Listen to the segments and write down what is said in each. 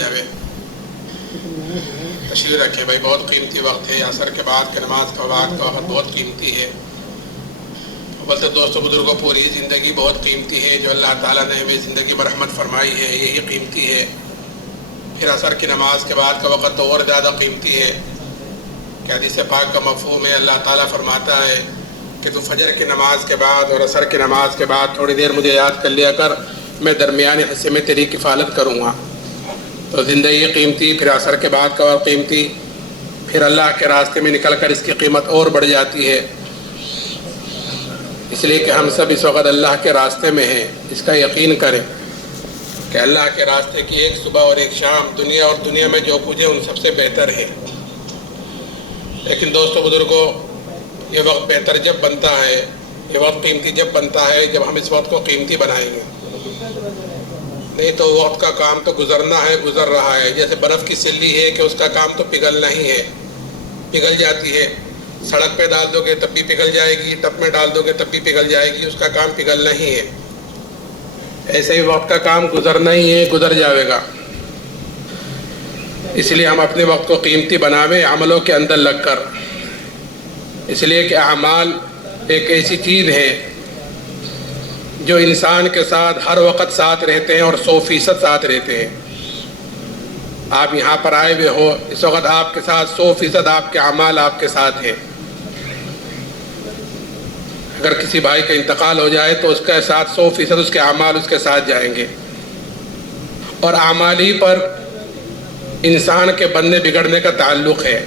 جاوے تشریف رکھے بھائی. بہت قیمتی وقت ہے. عصر کے بعد کے نماز کا وقت بہت قیمتی ہے. بلکہ دوستوں بزرگوں پوری زندگی بہت قیمتی ہے. جو اللہ تعالیٰ نے ہمیں زندگی میں رحمت فرمائی ہے یہی قیمتی ہے. پھر عصر کی نماز کے بعد کا وقت تو اور زیادہ قیمتی ہے کہ حدیث پاک کا مفہوم ہے. اللہ تعالیٰ فرماتا ہے کہ تو فجر کی نماز کے بعد اور عصر کی نماز کے بعد تھوڑی دیر مجھے یاد کر لیا کر, میں درمیانی حصے میں تیری کفالت کروں گا. تو زندگی قیمتی, پھر عصر کے بعد کا وقت قیمتی, پھر اللہ کے راستے میں نکل کر اس کی قیمت اور بڑھ جاتی ہے. اس لیے کہ ہم سب اس وقت اللہ کے راستے میں ہیں. اس کا یقین کریں کہ اللہ کے راستے کی ایک صبح اور ایک شام دنیا اور دنیا میں جو کچھ ہے ان سب سے بہتر ہے. لیکن دوستوں بزرگوں, یہ وقت بہتر جب بنتا ہے, یہ وقت قیمتی جب بنتا ہے جب ہم اس وقت کو قیمتی بنائیں گے. نہیں تو وقت کا کام تو گزرنا ہے, گزر رہا ہے. جیسے برف کی سلی ہے کہ اس کا کام تو پگھلنا ہی ہے, پگھل جاتی ہے. سڑک پہ ڈال دو گے تب بھی پگھل جائے گی, ٹب میں ڈال دو گے تب بھی پگھل جائے گی, اس کا کام پگھلنا ہی ہے. ایسے ہی وقت کا کام گزرنا ہی ہے, گزر جاوے گا. اس لیے ہم اپنے وقت کو قیمتی بناویں عملوں کے اندر لگ کر. اس لیے کہ اعمال ایک ایسی چیز ہے جو انسان کے ساتھ ہر وقت ساتھ رہتے ہیں اور 100% ساتھ رہتے ہیں. آپ یہاں پر آئے ہوئے ہو, اس وقت آپ کے ساتھ 100% آپ کے اعمال آپ کے ساتھ ہیں. اگر کسی بھائی کا انتقال ہو جائے تو اس کے ساتھ 100% اس کے اعمال اس کے ساتھ جائیں گے. اور اعمال ہی پر انسان کے بننے بگڑنے کا تعلق ہے.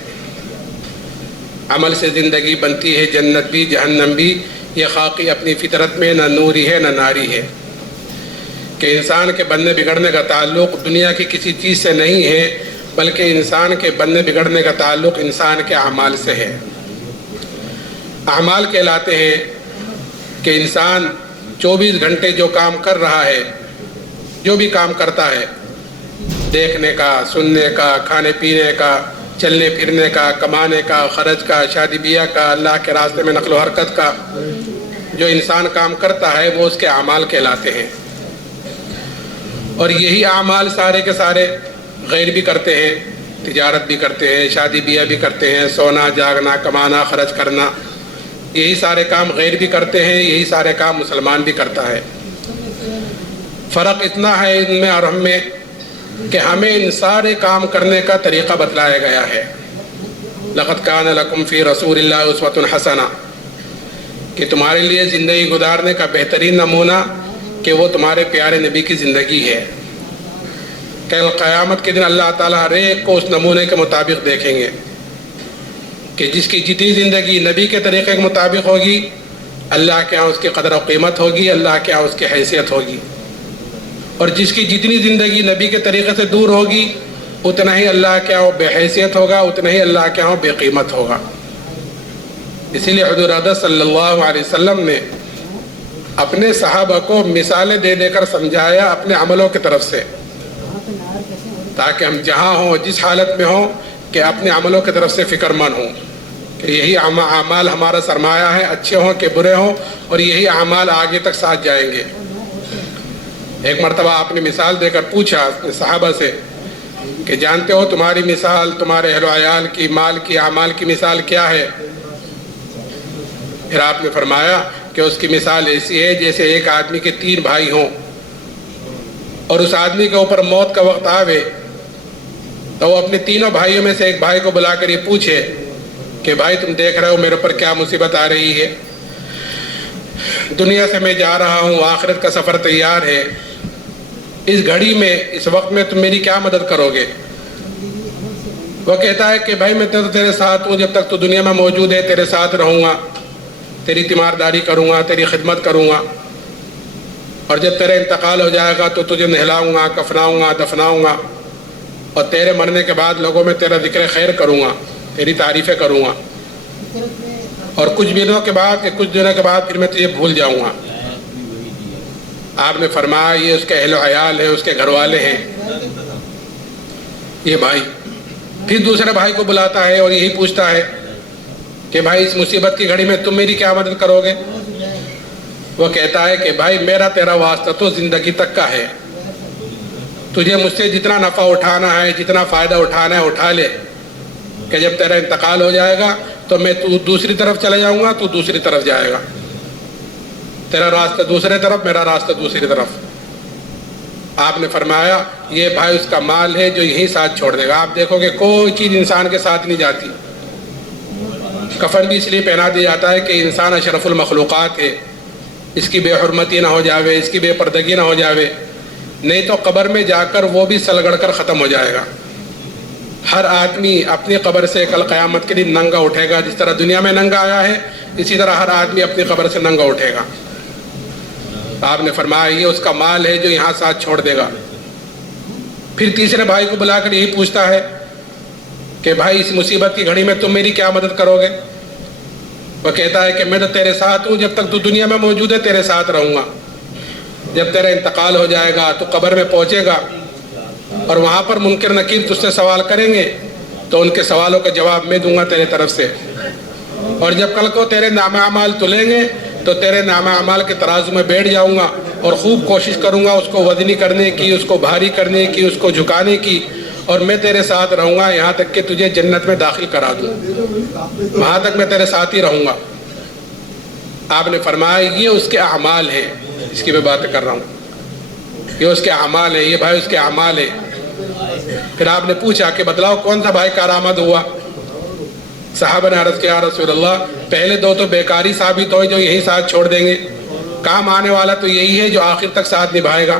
عمل سے زندگی بنتی ہے, جنت بھی جہنم بھی. یہ خاکی اپنی فطرت میں نہ نوری ہے نہ ناری ہے کہ انسان کے بننے بگڑنے کا تعلق دنیا کی کسی چیز سے نہیں ہے, بلکہ انسان کے بننے بگڑنے کا تعلق انسان کے اعمال سے ہے. اعمال کہلاتے ہیں کہ انسان 24 گھنٹے جو کام کر رہا ہے, جو بھی کام کرتا ہے, دیکھنے کا, سننے کا, کھانے پینے کا, چلنے پھرنے کا, کمانے کا, خرچ کا, شادی بیاہ کا, اللہ کے راستے میں نقل و حرکت کا, جو انسان کام کرتا ہے وہ اس کے اعمال کہلاتے ہیں. اور یہی اعمال سارے کے سارے غیر بھی کرتے ہیں, تجارت بھی کرتے ہیں, شادی بیاہ بھی کرتے ہیں, سونا جاگنا, کمانا, خرچ کرنا, یہی سارے کام غیر بھی کرتے ہیں, یہی سارے کام مسلمان بھی کرتا ہے. فرق اتنا ہے ان میں اور ہم میں کہ ہمیں ان سارے کام کرنے کا طریقہ بتلایا گیا ہے. لقد کان لکم فی رسول اللہ اسوۃ حسنہ, کہ تمہارے لیے زندگی گزارنے کا بہترین نمونہ کہ وہ تمہارے پیارے نبی کی زندگی ہے. کل قیامت کے دن اللہ تعالیٰ ہر ایک کو اس نمونے کے مطابق دیکھیں گے کہ جس کی جتنی زندگی نبی کے طریقے کے مطابق ہوگی, اللہ کے ہاں اس کی قدر و قیمت ہوگی, اللہ کے ہاں اس کی حیثیت ہوگی. اور جس کی جتنی زندگی نبی کے طریقے سے دور ہوگی اتنا ہی اللہ کے ہاں بے حیثیت ہوگا, اتنا ہی اللہ کے ہاں بے قیمت ہوگا. اسی لیے حضور اقدس صلی اللہ علیہ وسلم نے اپنے صحابہ کو مثالیں دے دے کر سمجھایا اپنے عملوں کی طرف سے, تاکہ ہم جہاں ہوں, جس حالت میں ہوں, کہ اپنے عملوں کی طرف سے فکر مند ہوں کہ یہی اعمال ہمارا سرمایہ ہے, اچھے ہوں کہ برے ہوں, اور یہی اعمال آگے تک ساتھ جائیں گے. ایک مرتبہ آپ نے مثال دے کر پوچھا اپنے صحابہ سے کہ جانتے ہو تمہاری مثال, تمہارے اہل و عیال کی, مال کی, اعمال کی مثال کیا ہے؟ پھر آپ نے فرمایا کہ اس کی مثال ایسی ہے جیسے ایک آدمی کے 3 بھائی ہوں اور اس آدمی کے اوپر موت کا وقت آوے تو وہ اپنے تینوں بھائیوں میں سے ایک بھائی کو بلا کر یہ پوچھے کہ بھائی تم دیکھ رہے ہو میرے اوپر کیا مصیبت آ رہی ہے, دنیا سے میں جا رہا ہوں, آخرت کا سفر تیار ہے, اس گھڑی میں, اس وقت میں تم میری کیا مدد کرو گے؟ وہ کہتا ہے کہ بھائی میں تو تیرے ساتھ ہوں, جب تک تو دنیا میں موجود ہے تیرے ساتھ رہوں گا, تیری تیمارداری کروں گا, تیری خدمت کروں گا, اور جب تیرا انتقال ہو جائے گا تو تجھے نہلاؤں گا, کفناؤں گا, دفناؤں گا, اور تیرے مرنے کے بعد لوگوں میں تیرا ذکر خیر کروں گا, تیری تعریفیں کروں گا, اور کچھ دنوں کے بعد پھر میں تجھے بھول جاؤں گا. آپ نے فرمایا یہ اس کے اہل و عیال ہیں, اس کے گھر والے ہیں, یہ بھائی. پھر دوسرے بھائی کو بلاتا ہے اور یہی پوچھتا ہے کہ بھائی اس مصیبت کی گھڑی میں تم میری کیا مدد کرو گے؟ وہ کہتا ہے کہ بھائی میرا تیرا واسطہ تو زندگی تک کا ہے, تجھے مجھ سے جتنا نفع اٹھانا ہے، جتنا فائدہ اٹھانا ہے اٹھا لے، کہ جب تیرا انتقال ہو جائے گا تو میں تو دوسری طرف چلے جاؤں گا، تو دوسری طرف جائے گا، تیرا راستہ دوسرے طرف، میرا راستہ دوسری طرف۔ آپ نے فرمایا یہ بھائی اس کا مال ہے جو یہی ساتھ چھوڑ دے گا۔ آپ دیکھو کہ کوئی چیز انسان کے ساتھ نہیں جاتی، کفن بھی اس لیے پہنا دیا جاتا ہے کہ انسان اشرف المخلوقات ہے، اس کی بے حرمتی نہ ہو جاوے، اس کی بے پردگی نہ ہو جاوے، نہیں تو قبر میں جا کر وہ بھی سلگڑ کر ختم ہو جائے گا۔ ہر آدمی اپنی قبر سے کل قیامت کے دن ننگا اٹھے گا، جس طرح دنیا میں ننگا آیا ہے اسی طرح ہر آدمی اپنی قبر سے ننگا اٹھے گا۔ آپ نے فرمایا یہ اس کا مال ہے جو یہاں ساتھ چھوڑ دے گا۔ پھر تیسرے بھائی کو بلا کر یہی پوچھتا ہے کہ بھائی اس مصیبت کی گھڑی میں تم میری کیا مدد کرو گے؟ وہ کہتا ہے کہ میں تو تیرے ساتھ ہوں، جب تک تو دنیا میں موجود ہے تیرے ساتھ رہوں گا، جب تیرا انتقال ہو جائے گا تو قبر میں پہنچے گا اور وہاں پر منکر نکیر تجھ سے سوال کریں گے تو ان کے سوالوں کا جواب میں دوں گا تیرے طرف سے، اور جب کل کو تیرے نامہ اعمال تلیں گے تو تیرے نامہ اعمال کے ترازو میں بیٹھ جاؤں گا اور خوب کوشش کروں گا اس کو وزنی کرنے کی، اس کو بھاری کرنے کی، اس کو جھکانے کی، اور میں تیرے ساتھ رہوں گا یہاں تک کہ تجھے جنت میں داخل کرا دوں، وہاں تک میں تیرے ساتھ ہی رہوں گا۔ آپ نے فرمایا یہ اس کے اعمال ہیں، اس کی میں بات کر رہا ہوں، یہ اس کے اعمال ہیں، یہ بھائی اس کے اعمال ہیں۔ پھر آپ نے پوچھا کہ بتلاؤ کون سا بھائی کارآمد ہوا؟ صحابہ نے عرض کیا یا رسول اللہ پہلے دو تو بیکاری ثابت ہوئے جو یہی ساتھ چھوڑ دیں گے، کام آنے والا تو یہی ہے جو آخر تک ساتھ نبھائے گا۔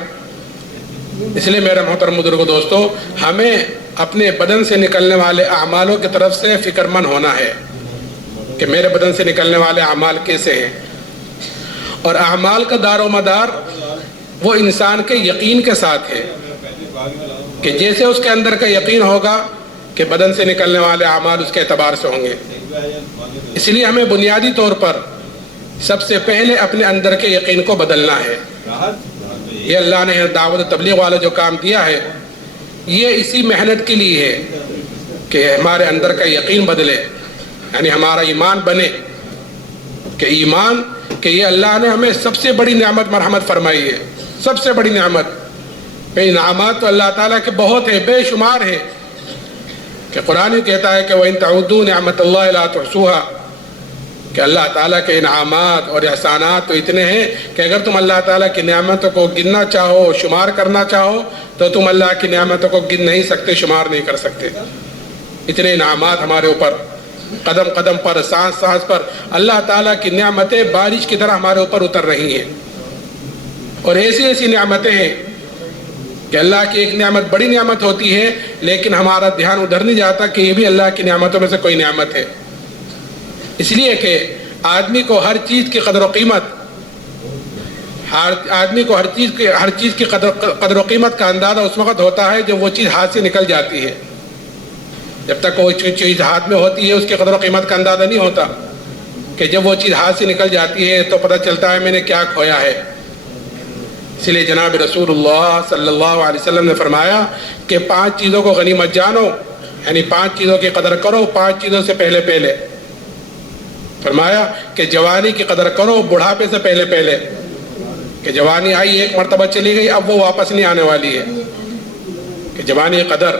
اس لیے میرے محترم بزرگوں دوستو، ہمیں اپنے بدن سے نکلنے والے اعمالوں کی طرف سے فکر مند ہونا ہے کہ میرے بدن سے نکلنے والے اعمال کیسے ہیں، اور اعمال کا دار و مدار وہ انسان کے یقین کے ساتھ ہے کہ جیسے اس کے اندر کا یقین ہوگا کہ بدن سے نکلنے والے اعمال اس کے اعتبار سے ہوں گے۔ اس لیے ہمیں بنیادی طور پر سب سے پہلے اپنے اندر کے یقین کو بدلنا ہے۔ یہ اللہ نے دعوت تبلیغ والا جو کام دیا ہے یہ اسی محنت کے لیے ہے کہ ہمارے اندر کا یقین بدلے، یعنی ہمارا ایمان بنے کہ ایمان کہ یہ اللہ نے ہمیں سب سے بڑی نعمت مرحمت فرمائی ہے، سب سے بڑی نعمت۔ انعامات تو اللہ تعالیٰ کے بہت ہیں، بے شمار ہیں، کہ قرآن کہتا ہے کہ وَإِن تَعُدُّوا نِعْمَتَ اللَّهِ لَا تُحْصُوهَا، کہ اللہ تعالیٰ کے انعامات اور احسانات تو اتنے ہیں کہ اگر تم اللہ تعالیٰ کی نعمتوں کو گننا چاہو، شمار کرنا چاہو تو تم اللہ کی نعمتوں کو گن نہیں سکتے، شمار نہیں کر سکتے۔ اتنے انعامات ہمارے اوپر، قدم قدم پر، سانس سانس پر اللہ تعالیٰ کی نعمتیں بارش کی طرح ہمارے اوپر اتر رہی ہیں، اور ایسی ایسی نعمتیں ہیں کہ اللہ کی ایک نعمت بڑی نعمت ہوتی ہے لیکن ہمارا دھیان ادھر نہیں جاتا کہ یہ بھی اللہ کی نعمتوں میں سے کوئی نعمت ہے۔ اس لیے کہ آدمی کو ہر چیز کی قدر و قیمت، آدمی کو ہر چیز کی قدر و قیمت کا اندازہ اس وقت ہوتا ہے جب وہ چیز ہاتھ سے نکل جاتی ہے۔ جب تک کوئی چیز ہاتھ میں ہوتی ہے اس کی قدر و قیمت کا اندازہ نہیں ہوتا، کہ جب وہ چیز ہاتھ سے نکل جاتی ہے تو پتہ چلتا ہے میں نے کیا کھویا ہے۔ اس لیے جناب رسول اللہ صلی اللہ علیہ وسلم نے فرمایا کہ 5 چیزوں کو غنیمت جانو، یعنی 5 چیزوں کی قدر کرو 5 چیزوں سے پہلے۔ فرمایا کہ جوانی کی قدر کرو بڑھاپے سے پہلے، کہ جوانی آئی ایک مرتبہ چلی گئی اب وہ واپس نہیں آنے والی ہے، کہ جوانی کی قدر،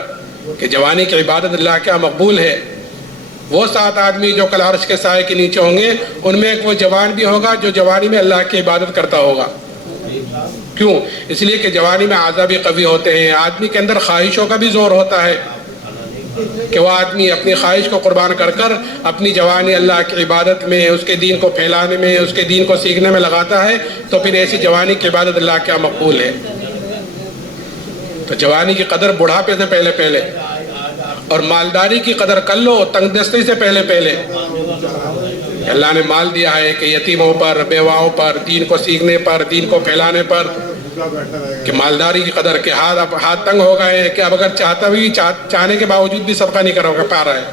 کہ جوانی کی عبادت اللہ کیا مقبول ہے۔ وہ 7 آدمی جو کل عرش کے سائے کے نیچے ہوں گے ان میں ایک وہ جوان بھی ہوگا جو جوانی میں اللہ کی عبادت کرتا ہوگا۔ کیوں؟ اس لیے کہ جوانی میں اعضاء بھی قوی ہوتے ہیں، آدمی کے اندر خواہشوں کا بھی زور ہوتا ہے کہ وہ آدمی اپنی خواہش کو قربان کر کر اپنی جوانی اللہ کی عبادت میں، اس کے دین کو پھیلانے میں، اس کے دین کو سیکھنے میں لگاتا ہے، تو پھر ایسی جوانی کی عبادت اللہ کیا مقبول ہے۔ تو جوانی کی قدر بڑھاپے سے پہلے، اور مالداری کی قدر کر لو تنگ دستی سے پہلے۔ اللہ نے مال دیا ہے کہ یتیموں پر، بیواؤں پر، دین کو سیکھنے پر، دین کو پھیلانے پر، کہ مالداری کی قدر، کہ ہاتھ تنگ ہو گئے کہ اب اگر چاہتا بھی چاہنے کے باوجود بھی صدقہ نہیں کرو گا پا رہا ہے،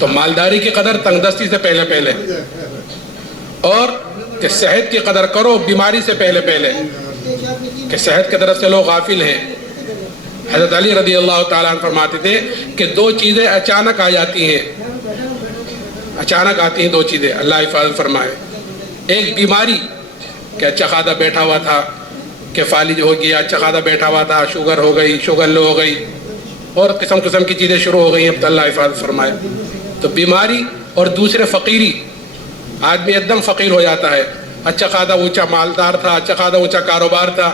تو مالداری کی قدر تنگ دستی سے پہلے، اور کہ صحت کی قدر کرو بیماری سے پہلے، کہ صحت کی طرف سے لوگ غافل ہیں۔ حضرت علی رضی اللہ تعالیٰ عنہ فرماتے تھے کہ 2 چیزیں اچانک آ جاتی ہیں، اچانک آتی ہیں 2 چیزیں، اللہ حفاظت فرمائے۔ ایک بیماری، کہ اچھا خاصا بیٹھا ہوا تھا، کہ فالج ہو گیا، اچھا خاصا بیٹھا ہوا تھا، شوگر ہو گئی، شوگر لو ہو گئی، اور قسم قسم کی چیزیں شروع ہو گئی ہیں، اب تو اللہ حفاظت فرمائے۔ تو بیماری اور دوسرے فقیری، آدمی ایک دم فقیر ہو جاتا ہے، اچھا خاصا اونچا مالدار تھا، اچھا خاصا اونچا کاروبار تھا،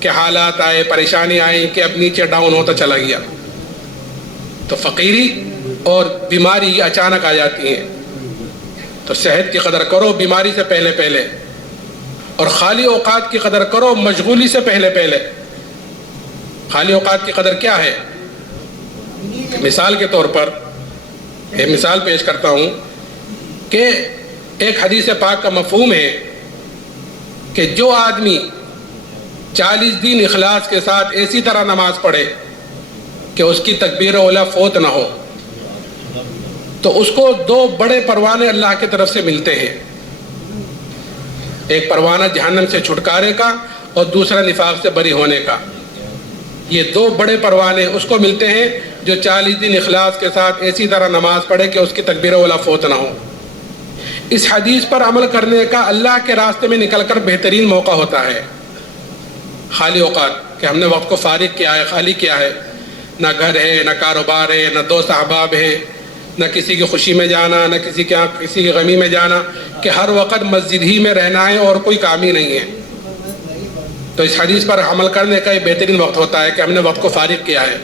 کہ حالات آئے، پریشانی آئی کہ اب نیچے ڈاؤن ہوتا چلا گیا۔ تو فقیری اور بیماری یہ اچانک آ جاتی ہیں، تو صحت کی قدر کرو بیماری سے پہلے پہلے، اور خالی اوقات کی قدر کرو مشغولی سے پہلے پہلے۔ خالی اوقات کی قدر کیا ہے؟ مثال کے طور پر ایک مثال پیش کرتا ہوں کہ ایک حدیث پاک کا مفہوم ہے کہ جو آدمی 40 دن اخلاص کے ساتھ ایسی طرح نماز پڑھے کہ اس کی تکبیر اولیٰ فوت نہ ہو، تو اس کو 2 بڑے پروانے اللہ کی طرف سے ملتے ہیں، ایک پروانہ جہنم سے چھٹکارے کا اور دوسرا نفاق سے بری ہونے کا۔ یہ 2 بڑے پروانے اس کو ملتے ہیں جو 40 دن اخلاص کے ساتھ ایسی طرح نماز پڑھے کہ اس کی تکبیر اولیٰ فوت نہ ہو۔ اس حدیث پر عمل کرنے کا اللہ کے راستے میں نکل کر بہترین موقع ہوتا ہے خالی اوقات، کہ ہم نے وقت کو فارغ کیا ہے، خالی کیا ہے، نہ گھر ہے، نہ کاروبار ہے، نہ دوست احباب ہے، نہ کسی کی خوشی میں جانا، نہ کسی کی غمی میں جانا، کہ ہر وقت مسجد ہی میں رہنا ہے اور کوئی کام ہی نہیں ہے۔ تو اس حدیث پر عمل کرنے کا یہ بہترین وقت ہوتا ہے کہ ہم نے وقت کو فارغ کیا ہے۔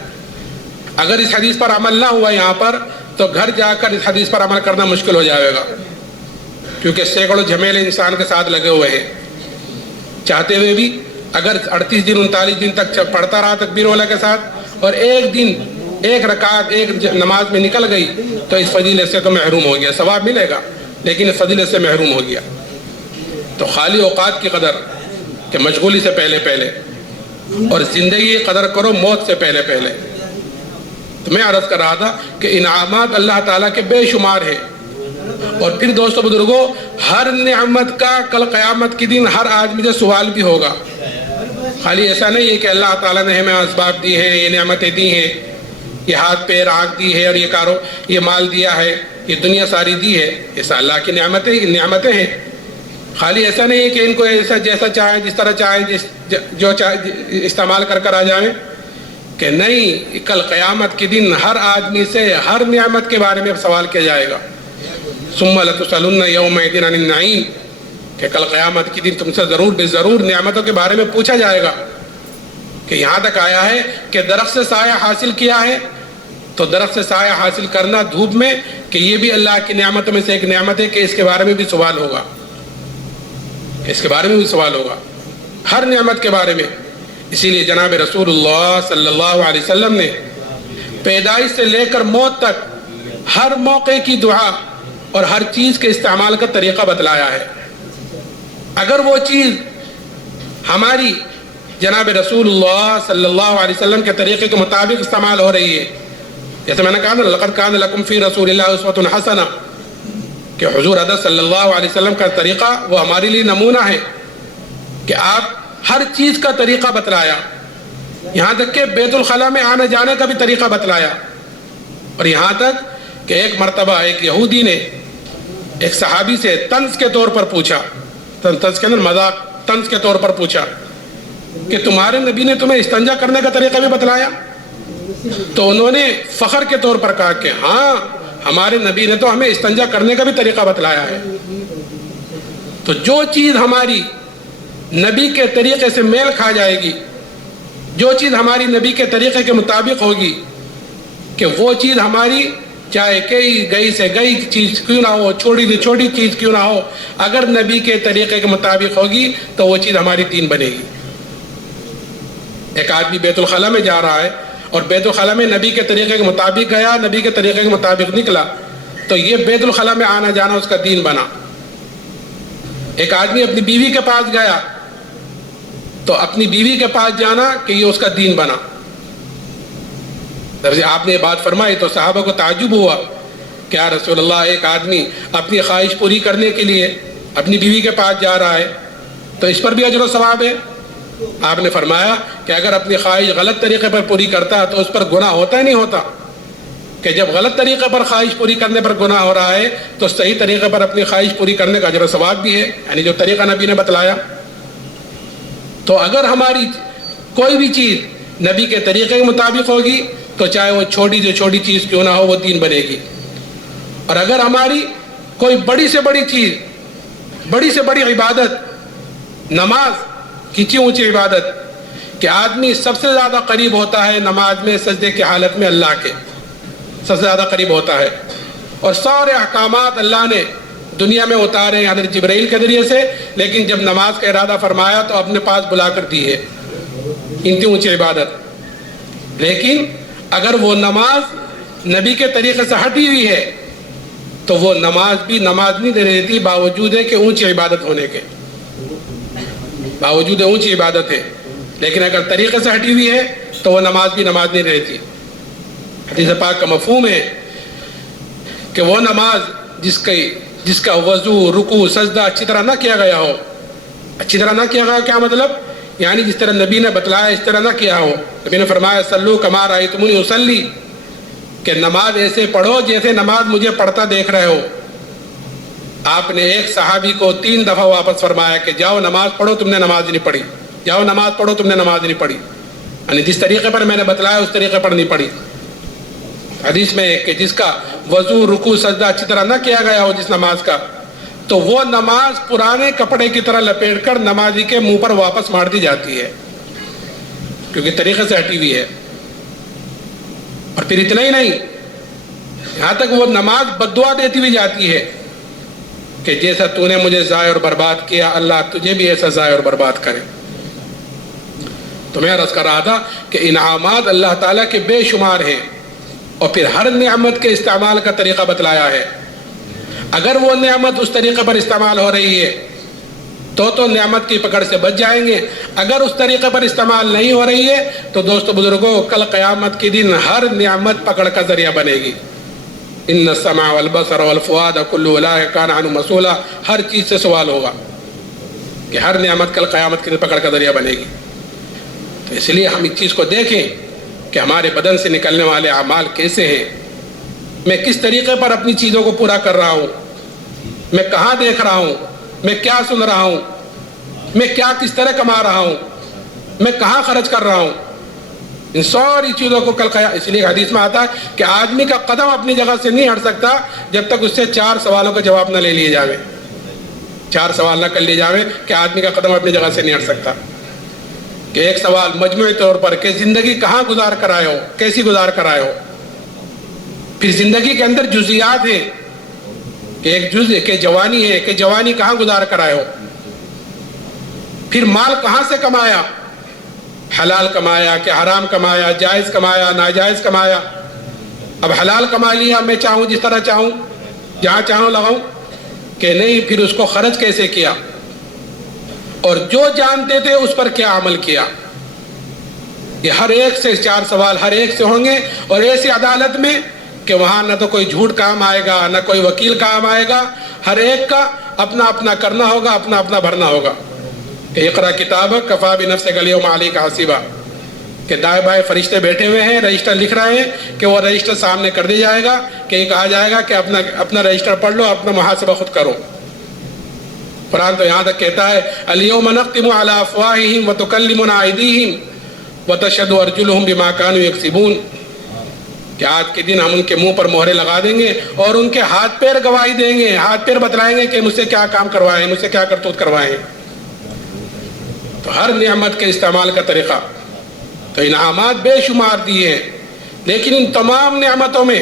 اگر اس حدیث پر عمل نہ ہوا یہاں پر، تو گھر جا کر اس حدیث پر عمل کرنا مشکل ہو جائے گا، کیونکہ سینکڑوں جھمیلے انسان کے ساتھ لگے ہوئے ہیں۔ چاہتے ہوئے بھی اگر 38 دن 39 دن تک پڑھتا رہا تکبیر اولیٰ کے ساتھ، اور ایک دن ایک رکعت ایک نماز میں نکل گئی، تو اس فضیلت سے تو محروم ہو گیا، ثواب ملے گا لیکن اس فضیلت سے محروم ہو گیا۔ تو خالی اوقات کی قدر کہ مشغولی سے پہلے پہلے، اور زندگی کی قدر کرو موت سے پہلے پہلے۔ تو میں عرض کر رہا تھا کہ انعامات اللہ تعالیٰ کے بے شمار ہیں، اور پھر دوستو بزرگوں، ہر نعمت کا کل قیامت کے دن ہر آدمی سے سوال بھی ہوگا۔ خالی ایسا نہیں ہے کہ اللہ تعالیٰ نے ہمیں اسباب دی ہیں، یہ نعمتیں دی ہیں، یہ ہاتھ پیر آنکھ دی ہے، اور یہ مال دیا ہے، یہ دنیا ساری دی ہے، ایسا اللہ کی نعمتیں ہیں۔ خالی ایسا نہیں ہے کہ ان کو ایسا جیسا چاہیں، جس طرح چاہیں، جو استعمال کر آ جائیں، کہ نہیں، کل قیامت کے دن ہر آدمی سے ہر نعمت کے بارے میں سوال کیا جائے گا۔ ثم لتسألن یومئذ عن النعیم، کہ کل قیامت کے دن تم سے ضرور بے ضرور نعمتوں کے بارے میں پوچھا جائے گا۔ کہ یہاں تک آیا ہے کہ درخت سے سایہ حاصل کیا ہے، تو درخت سے سایہ حاصل کرنا دھوپ میں، کہ یہ بھی اللہ کی نعمتوں میں سے ایک نعمت ہے، کہ اس کے بارے میں بھی سوال ہوگا، اس کے بارے میں بھی سوال ہوگا، ہر نعمت کے بارے میں۔ اسی لیے جناب رسول اللہ صلی اللہ علیہ وسلم نے پیدائش سے لے کر موت تک ہر موقع کی دعا اور ہر چیز کے استعمال کا طریقہ بتلایا ہے۔ اگر وہ چیز ہماری جناب رسول اللہ صلی اللہ علیہ وسلم کے طریقے کے مطابق استعمال ہو رہی ہے، جیسے میں نے کہا نا، لقد کان لکم فی رسول اللہ اسوۃ حسنہ، کہ حضور حضرت صلی اللہ علیہ وسلم کا طریقہ وہ ہمارے لیے نمونہ ہے، کہ آپ ہر چیز کا طریقہ بتلایا، یہاں تک کہ بیت الخلاء میں آنے جانے کا بھی طریقہ بتلایا۔ اور یہاں تک کہ ایک مرتبہ ایک یہودی نے ایک صحابی سے طنز کے طور پر پوچھا، طنز کے اندر مذاق، طنز کے طور پر پوچھا کہ تمہارے نبی نے تمہیں استنجا کرنے کا طریقہ بھی بتلایا؟ تو انہوں نے فخر کے طور پر کہا کہ ہاں، ہمارے نبی نے تو ہمیں استنجا کرنے کا بھی طریقہ بتلایا ہے۔ تو جو چیز ہماری نبی کے طریقے سے میل کھا جائے گی، جو چیز ہماری نبی کے طریقے کے مطابق ہوگی، کہ وہ چیز ہماری چاہے گئی سے گئی چیز کیوں نہ ہو، چھوٹی سے چھوٹی چیز کیوں نہ ہو، اگر نبی کے طریقے کے مطابق ہوگی تو وہ چیز ہماری دین بنے گی۔ ایک آدمی بیت الخلاء میں جا رہا ہے، اور بیت الخلاء میں نبی کے طریقے کے مطابق گیا، نبی کے طریقے کے مطابق نکلا، تو یہ بیت الخلاء میں آنا جانا اس کا دین بنا۔ ایک آدمی اپنی بیوی کے پاس گیا، تو اپنی بیوی کے پاس جانا کہ یہ اس کا دین بنا۔ جب آپ نے یہ بات فرمائی تو صحابہ کو تعجب ہوا کہ یا رسول اللہ، ایک آدمی اپنی خواہش پوری کرنے کے لیے اپنی بیوی کے پاس جا رہا ہے، تو اس پر بھی اجر و ثواب ہے؟ آپ نے فرمایا کہ اگر اپنی خواہش غلط طریقے پر پوری کرتا تو اس پر گناہ ہوتا ہی نہیں ہوتا، کہ جب غلط طریقے پر خواہش پوری کرنے پر گناہ ہو رہا ہے تو صحیح طریقے پر اپنی خواہش پوری کرنے کا اجر و ثواب بھی ہے، یعنی جو طریقہ نبی نے بتلایا۔ تو اگر ہماری کوئی بھی چیز نبی کے طریقے کے مطابق ہوگی تو چاہے وہ چھوٹی سے چھوٹی چیز کیوں نہ ہو وہ دین بنے گی. اور اگر ہماری کوئی بڑی سے بڑی چیز، بڑی سے بڑی عبادت، نماز کتنی اونچی عبادت کہ آدمی سب سے زیادہ قریب ہوتا ہے نماز میں سجدے کی حالت میں اللہ کے، سب سے زیادہ قریب ہوتا ہے، اور سارے احکامات اللہ نے دنیا میں اتارے ہیں حضرت جبرائیل کے ذریعے سے، لیکن جب نماز کا ارادہ فرمایا تو اپنے پاس بلا کر دی ہے. اتنی اونچی عبادت. لیکن اگر وہ نماز نبی کے طریقے سے ہٹی ہوئی ہے تو وہ نماز بھی نماز نہیں دے دیتی، باوجود ہے کہ اونچی عبادت ہونے کے، باوجود اونچی عبادت ہے، لیکن اگر طریقے سے ہٹی ہوئی ہے تو وہ نماز بھی نماز نہیں رہتی. حدیث پاک کا مفہوم ہے کہ وہ نماز جس کا وضو، رکوع، سجدہ اچھی طرح نہ کیا گیا ہو. اچھی طرح نہ کیا گیا کیا مطلب؟ یعنی جس طرح نبی نے بتلایا اس طرح نہ کیا ہو. نبی نے فرمایا صلو کما رأیتمونی اصلی، کہ نماز ایسے پڑھو جیسے نماز مجھے پڑھتا دیکھ رہے ہو. آپ نے ایک صحابی کو 3 دفعہ واپس فرمایا کہ جاؤ نماز پڑھو، تم نے نماز نہیں پڑھی، جاؤ نماز پڑھو، تم نے نماز نہیں پڑھی. یعنی جس طریقے پر میں نے بتلایا اس طریقے پر نہیں پڑھی. حدیث میں کہ جس کا وضو، رکوع، سجدہ اچھی طرح نہ کیا گیا ہو جس نماز کا، تو وہ نماز پرانے کپڑے کی طرح لپیٹ کر نمازی کے منہ پر واپس مار دی جاتی ہے، کیونکہ طریقے سے ہٹی ہوئی ہے. اور پھر اتنا ہی نہیں، یہاں تک وہ نماز بد دعا دیتی ہوئی جاتی ہے کہ جیسا تو نے مجھے ضائع اور برباد کیا، اللہ تجھے بھی ایسا ضائع اور برباد کرے. تو میں عرض کر رہا تھا کہ انعامات اللہ تعالیٰ کے بے شمار ہیں، اور پھر ہر نعمت کے استعمال کا طریقہ بتلایا ہے. اگر وہ نعمت اس طریقے پر استعمال ہو رہی ہے تو نعمت کی پکڑ سے بچ جائیں گے. اگر اس طریقے پر استعمال نہیں ہو رہی ہے تو دوستو بزرگوں، کل قیامت کے دن ہر نعمت پکڑ کا ذریعہ بنے گی. ان السمع والبصر والفؤاد کل اولئک کان عنہ مسئولا، ہر چیز سے سوال ہوگا کہ ہر نعمت کل قیامت کے دن پکڑ کا ذریعہ بنے گی. تو اس لیے ہم اس چیز کو دیکھیں کہ ہمارے بدن سے نکلنے والے اعمال کیسے ہیں، میں کس طریقے پر اپنی چیزوں کو پورا کر رہا ہوں، میں کہاں دیکھ رہا ہوں، میں کیا سن رہا ہوں، میں کیا کس طرح کما رہا ہوں، میں کہاں خرچ کر رہا ہوں. ان ساری چیزوں کو کل اس لیے حدیث میں آتا ہے کہ آدمی کا قدم اپنی جگہ سے نہیں ہٹ سکتا جب تک اس سے 4 سوالوں کا جواب نہ لے لیے جاوے. 4 سوال نہ کر لیے جاوے کہ آدمی کا قدم اپنی جگہ سے نہیں ہٹ سکتا. کہ ایک سوال مجموعی طور پر کہ زندگی کہاں گزار کر آئے ہو، کیسی گزار کر آئے ہو. پھر زندگی کے اندر جزیات ہیں کہ ایک جزء کہ جوانی ہے، کہ جوانی کہاں گزار کر آئے ہو. پھر مال کہاں سے کمایا، حلال کمایا کہ حرام کمایا، جائز کمایا، ناجائز کمایا. اب حلال کما لیا، میں چاہوں جس طرح چاہوں جہاں چاہوں لگاؤں کہ نہیں، پھر اس کو خرچ کیسے کیا، اور جو جانتے تھے اس پر کیا عمل کیا. یہ ہر ایک سے 4 سوال ہر ایک سے ہوں گے، اور ایسی عدالت میں کہ وہاں نہ تو کوئی جھوٹ کام آئے گا، نہ کوئی وکیل کام آئے گا. ہر ایک کا اپنا اپنا کرنا ہوگا، اپنا اپنا بھرنا ہوگا. اقرا کتابک کفا بنفسک الیوم علیک حسیبا، کہ دائیں بائیں فرشتے بیٹھے ہوئے ہیں، رجسٹر لکھ رہے ہیں کہ وہ رجسٹر سامنے کر دیا جائے گا، کہ یہ کہا جائے گا کہ اپنا رجسٹر پڑھ لو، اپنا محاسبہ خود کرو. قرآن تو یہاں تک کہتا ہے الیوم نختم علی افواہہم وتکلمنا ایدیہم وتشہد ارجلہم بما کانوا یکسبون، کہ آج کے دن ہم ان کے منہ پر مہرے لگا دیں گے اور ان کے ہاتھ پیر گواہی دیں گے، ہاتھ پیر بتلائیں گے کہ مجھ سے کیا کام کروائے، مجھ سے کیا کرتوت کروائے. تو ہر نعمت کے استعمال کا طریقہ، تو انعامات بے شمار دیے ہیں، لیکن ان تمام نعمتوں میں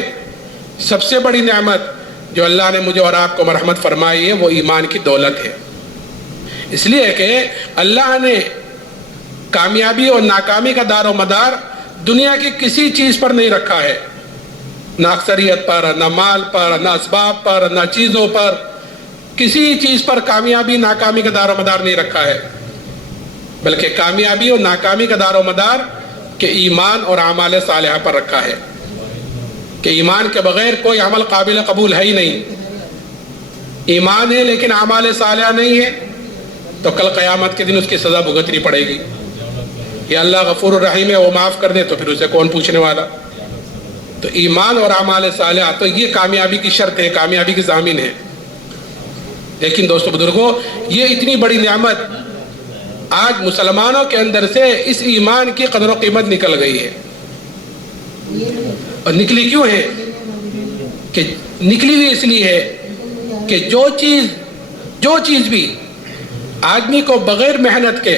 سب سے بڑی نعمت جو اللہ نے مجھے اور آپ کو مرحمت فرمائی ہے وہ ایمان کی دولت ہے. اس لیے کہ اللہ نے کامیابی اور ناکامی کا دار و مدار دنیا کی کسی چیز پر نہیں رکھا ہے، نہ اکثریت پر، نہ مال پر، نہ اسباب پر، نہ چیزوں پر. کسی چیز پر کامیابی ناکامی کا دار و مدار نہیں رکھا ہے، بلکہ کامیابی اور ناکامی کا دار و مدار کہ ایمان اور اعمال صالحہ پر رکھا ہے، کہ ایمان کے بغیر کوئی عمل قابل قبول ہے ہی نہیں. ایمان ہے لیکن اعمال صالحہ نہیں ہے تو کل قیامت کے دن اس کی سزا بھگتنی پڑے گی. یہ اللہ غفور الرحیم ہے، وہ معاف کر دے تو پھر اسے کون پوچھنے والا. تو ایمان اور اعمال صالحہ تو یہ کامیابی کی شرط ہے، کامیابی کی ضامن ہے. لیکن دوستو بزرگوں، یہ اتنی بڑی نعمت آج مسلمانوں کے اندر سے اس ایمان کی قدر و قیمت نکل گئی ہے. اور نکلی کیوں ہے؟ کہ نکلی ہوئی اس لیے ہے کہ جو چیز بھی آدمی کو بغیر محنت کے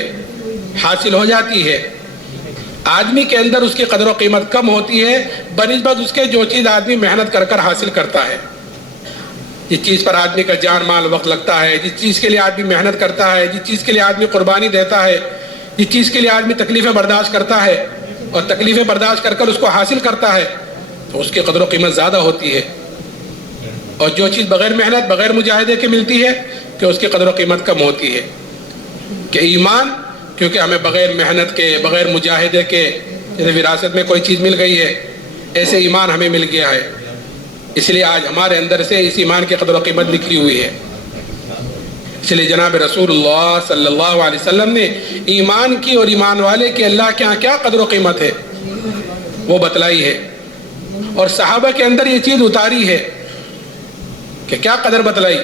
حاصل ہو جاتی ہے، آدمی کے اندر اس کی قدر و قیمت کم ہوتی ہے بنسبت اس کے جو چیز آدمی محنت کر کر حاصل کرتا ہے. جس چیز پر آدمی کا جان مال وقت لگتا ہے، جس چیز کے لیے آدمی محنت کرتا ہے، جس چیز کے لیے آدمی قربانی دیتا ہے، جس چیز کے لیے آدمی تکلیفیں برداشت کرتا ہے اور تکلیفیں برداشت کر کر اس کو حاصل کرتا ہے، تو اس کی قدر و قیمت زیادہ ہوتی ہے. اور جو چیز بغیر محنت بغیر مجاہدے کے ملتی ہے کہ اس کی قدر و قیمت کم ہوتی ہے. کہ ایمان کیونکہ ہمیں بغیر محنت کے بغیر مجاہدے کے جیسے وراثت میں کوئی چیز مل گئی ہے، ایسے ایمان ہمیں مل گیا ہے. اس لیے آج ہمارے اندر سے اس ایمان کی قدر و قیمت نکلی ہوئی ہے. اس لیے جناب رسول اللہ صلی اللہ علیہ وسلم نے ایمان کی اور ایمان والے کی اللہ کے ہاں کیا قدر و قیمت ہے وہ بتلائی ہے. اور صحابہ کے اندر یہ چیز اتاری ہے کہ کیا قدر بتلائی،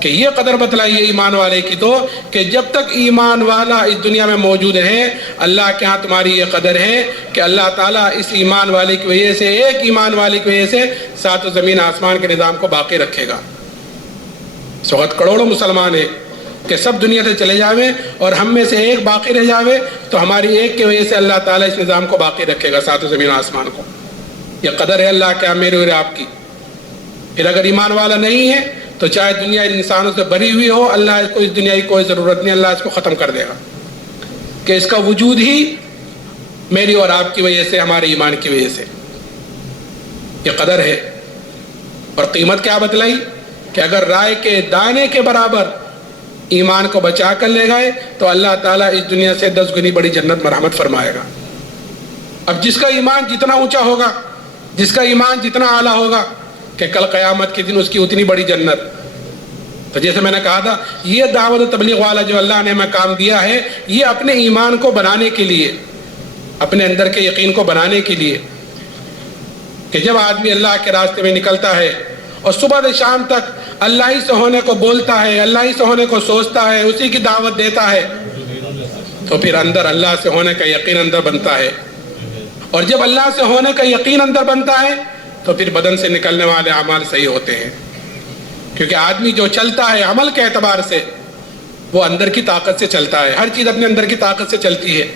کہ یہ قدر بتلائی ہے ایمان والے کی تو کہ جب تک ایمان والا اس دنیا میں موجود ہے اللہ کے ہاں تمہاری یہ قدر ہے کہ اللہ تعالیٰ اس ایمان والے کی وجہ سے، ایک ایمان والے کی وجہ سے ساتوں زمین آسمان کے نظام کو باقی رکھے گا. اس وقت کروڑوں مسلمان ہیں کہ سب دنیا سے چلے جاویں اور ہم میں سے ایک باقی رہ جاوے تو ہماری ایک کی وجہ سے اللہ تعالیٰ اس نظام کو باقی رکھے گا، ساتوں زمین آسمان کو. یہ قدر ہے اللہ کے ہاں میرے اور آپ کی. پھر اگر ایمان والا نہیں ہے تو چاہے دنیا انسانوں سے بھری ہوئی ہو، اللہ اس کو اس دنیا کی کوئی ضرورت نہیں، اللہ اس کو ختم کر دے گا. کہ اس کا وجود ہی میری اور آپ کی وجہ سے، ہمارے ایمان کی وجہ سے. یہ قدر ہے. اور قیمت کیا بتلائی کہ اگر رائے کے دانے کے برابر ایمان کو بچا کر لے گئے تو اللہ تعالیٰ اس دنیا سے 10 گنی بڑی جنت مرحمت فرمائے گا. اب جس کا ایمان جتنا اونچا ہوگا، جس کا ایمان جتنا اعلیٰ ہوگا کہ کل قیامت کے دن اس کی اتنی بڑی جنت. تو جیسے میں نے کہا تھا یہ دعوت و تبلیغ والا جو اللہ نے ہمیں کام دیا ہے یہ اپنے ایمان کو بنانے کے لیے، اپنے اندر کے یقین کو بنانے کے لیے. کہ جب آدمی اللہ کے راستے میں نکلتا ہے اور صبح سے شام تک اللہ ہی سے ہونے کو بولتا ہے، اللہ ہی سے ہونے کو سوچتا ہے، اسی کی دعوت دیتا ہے، تو پھر اندر اللہ سے ہونے کا یقین اندر بنتا ہے. اور جب اللہ سے ہونے کا یقین اندر بنتا ہے تو پھر بدن سے نکلنے والے اعمال صحیح ہوتے ہیں. کیونکہ آدمی جو چلتا ہے عمل کے اعتبار سے وہ اندر کی طاقت سے چلتا ہے، ہر چیز اپنے اندر کی طاقت سے چلتی ہے.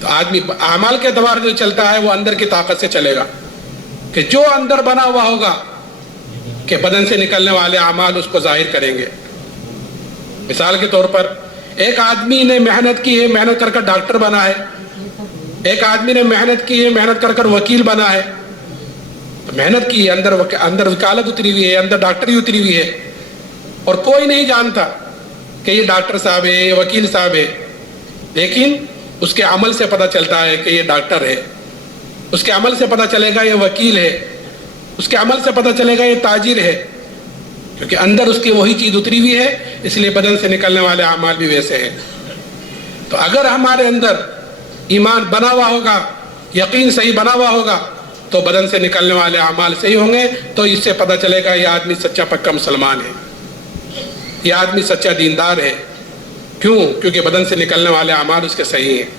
تو آدمی اعمال کے اعتبار سے جو چلتا ہے وہ اندر کی طاقت سے چلے گا. کہ جو اندر بنا ہوا ہوگا کہ بدن سے نکلنے والے اعمال اس کو ظاہر کریں گے. مثال کے طور پر ایک آدمی نے محنت کی ہے، محنت کر کر ڈاکٹر بنا ہے. ایک آدمی نے محنت کی ہے، محنت کر کر وکیل بنا ہے. محنت کی ہے، اندر وکالت اتری ہوئی ہے، اندر ڈاکٹری اتری ہوئی ہے، اور کوئی نہیں جانتا کہ یہ ڈاکٹر صاحب ہے، یہ وکیل صاحب ہے. لیکن اس کے عمل سے پتہ چلتا ہے کہ یہ ڈاکٹر ہے، اس کے عمل سے پتہ چلے گا یہ وکیل ہے، اس کے عمل سے پتہ چلے گا یہ تاجر ہے. کیونکہ اندر اس کی وہی چیز اتری ہوئی ہے، اس لیے بدن سے نکلنے والے اعمال بھی ویسے ہیں. تو اگر ہمارے اندر ایمان بنا ہوا ہوگا، یقین صحیح بنا ہوا ہوگا تو بدن سے نکلنے والے اعمال صحیح ہوں گے. تو اس سے پتہ چلے گا یہ آدمی سچا پکا مسلمان ہے، یہ آدمی سچا دیندار ہے. کیوں؟ کیونکہ بدن سے نکلنے والے اعمال اس کے صحیح ہیں.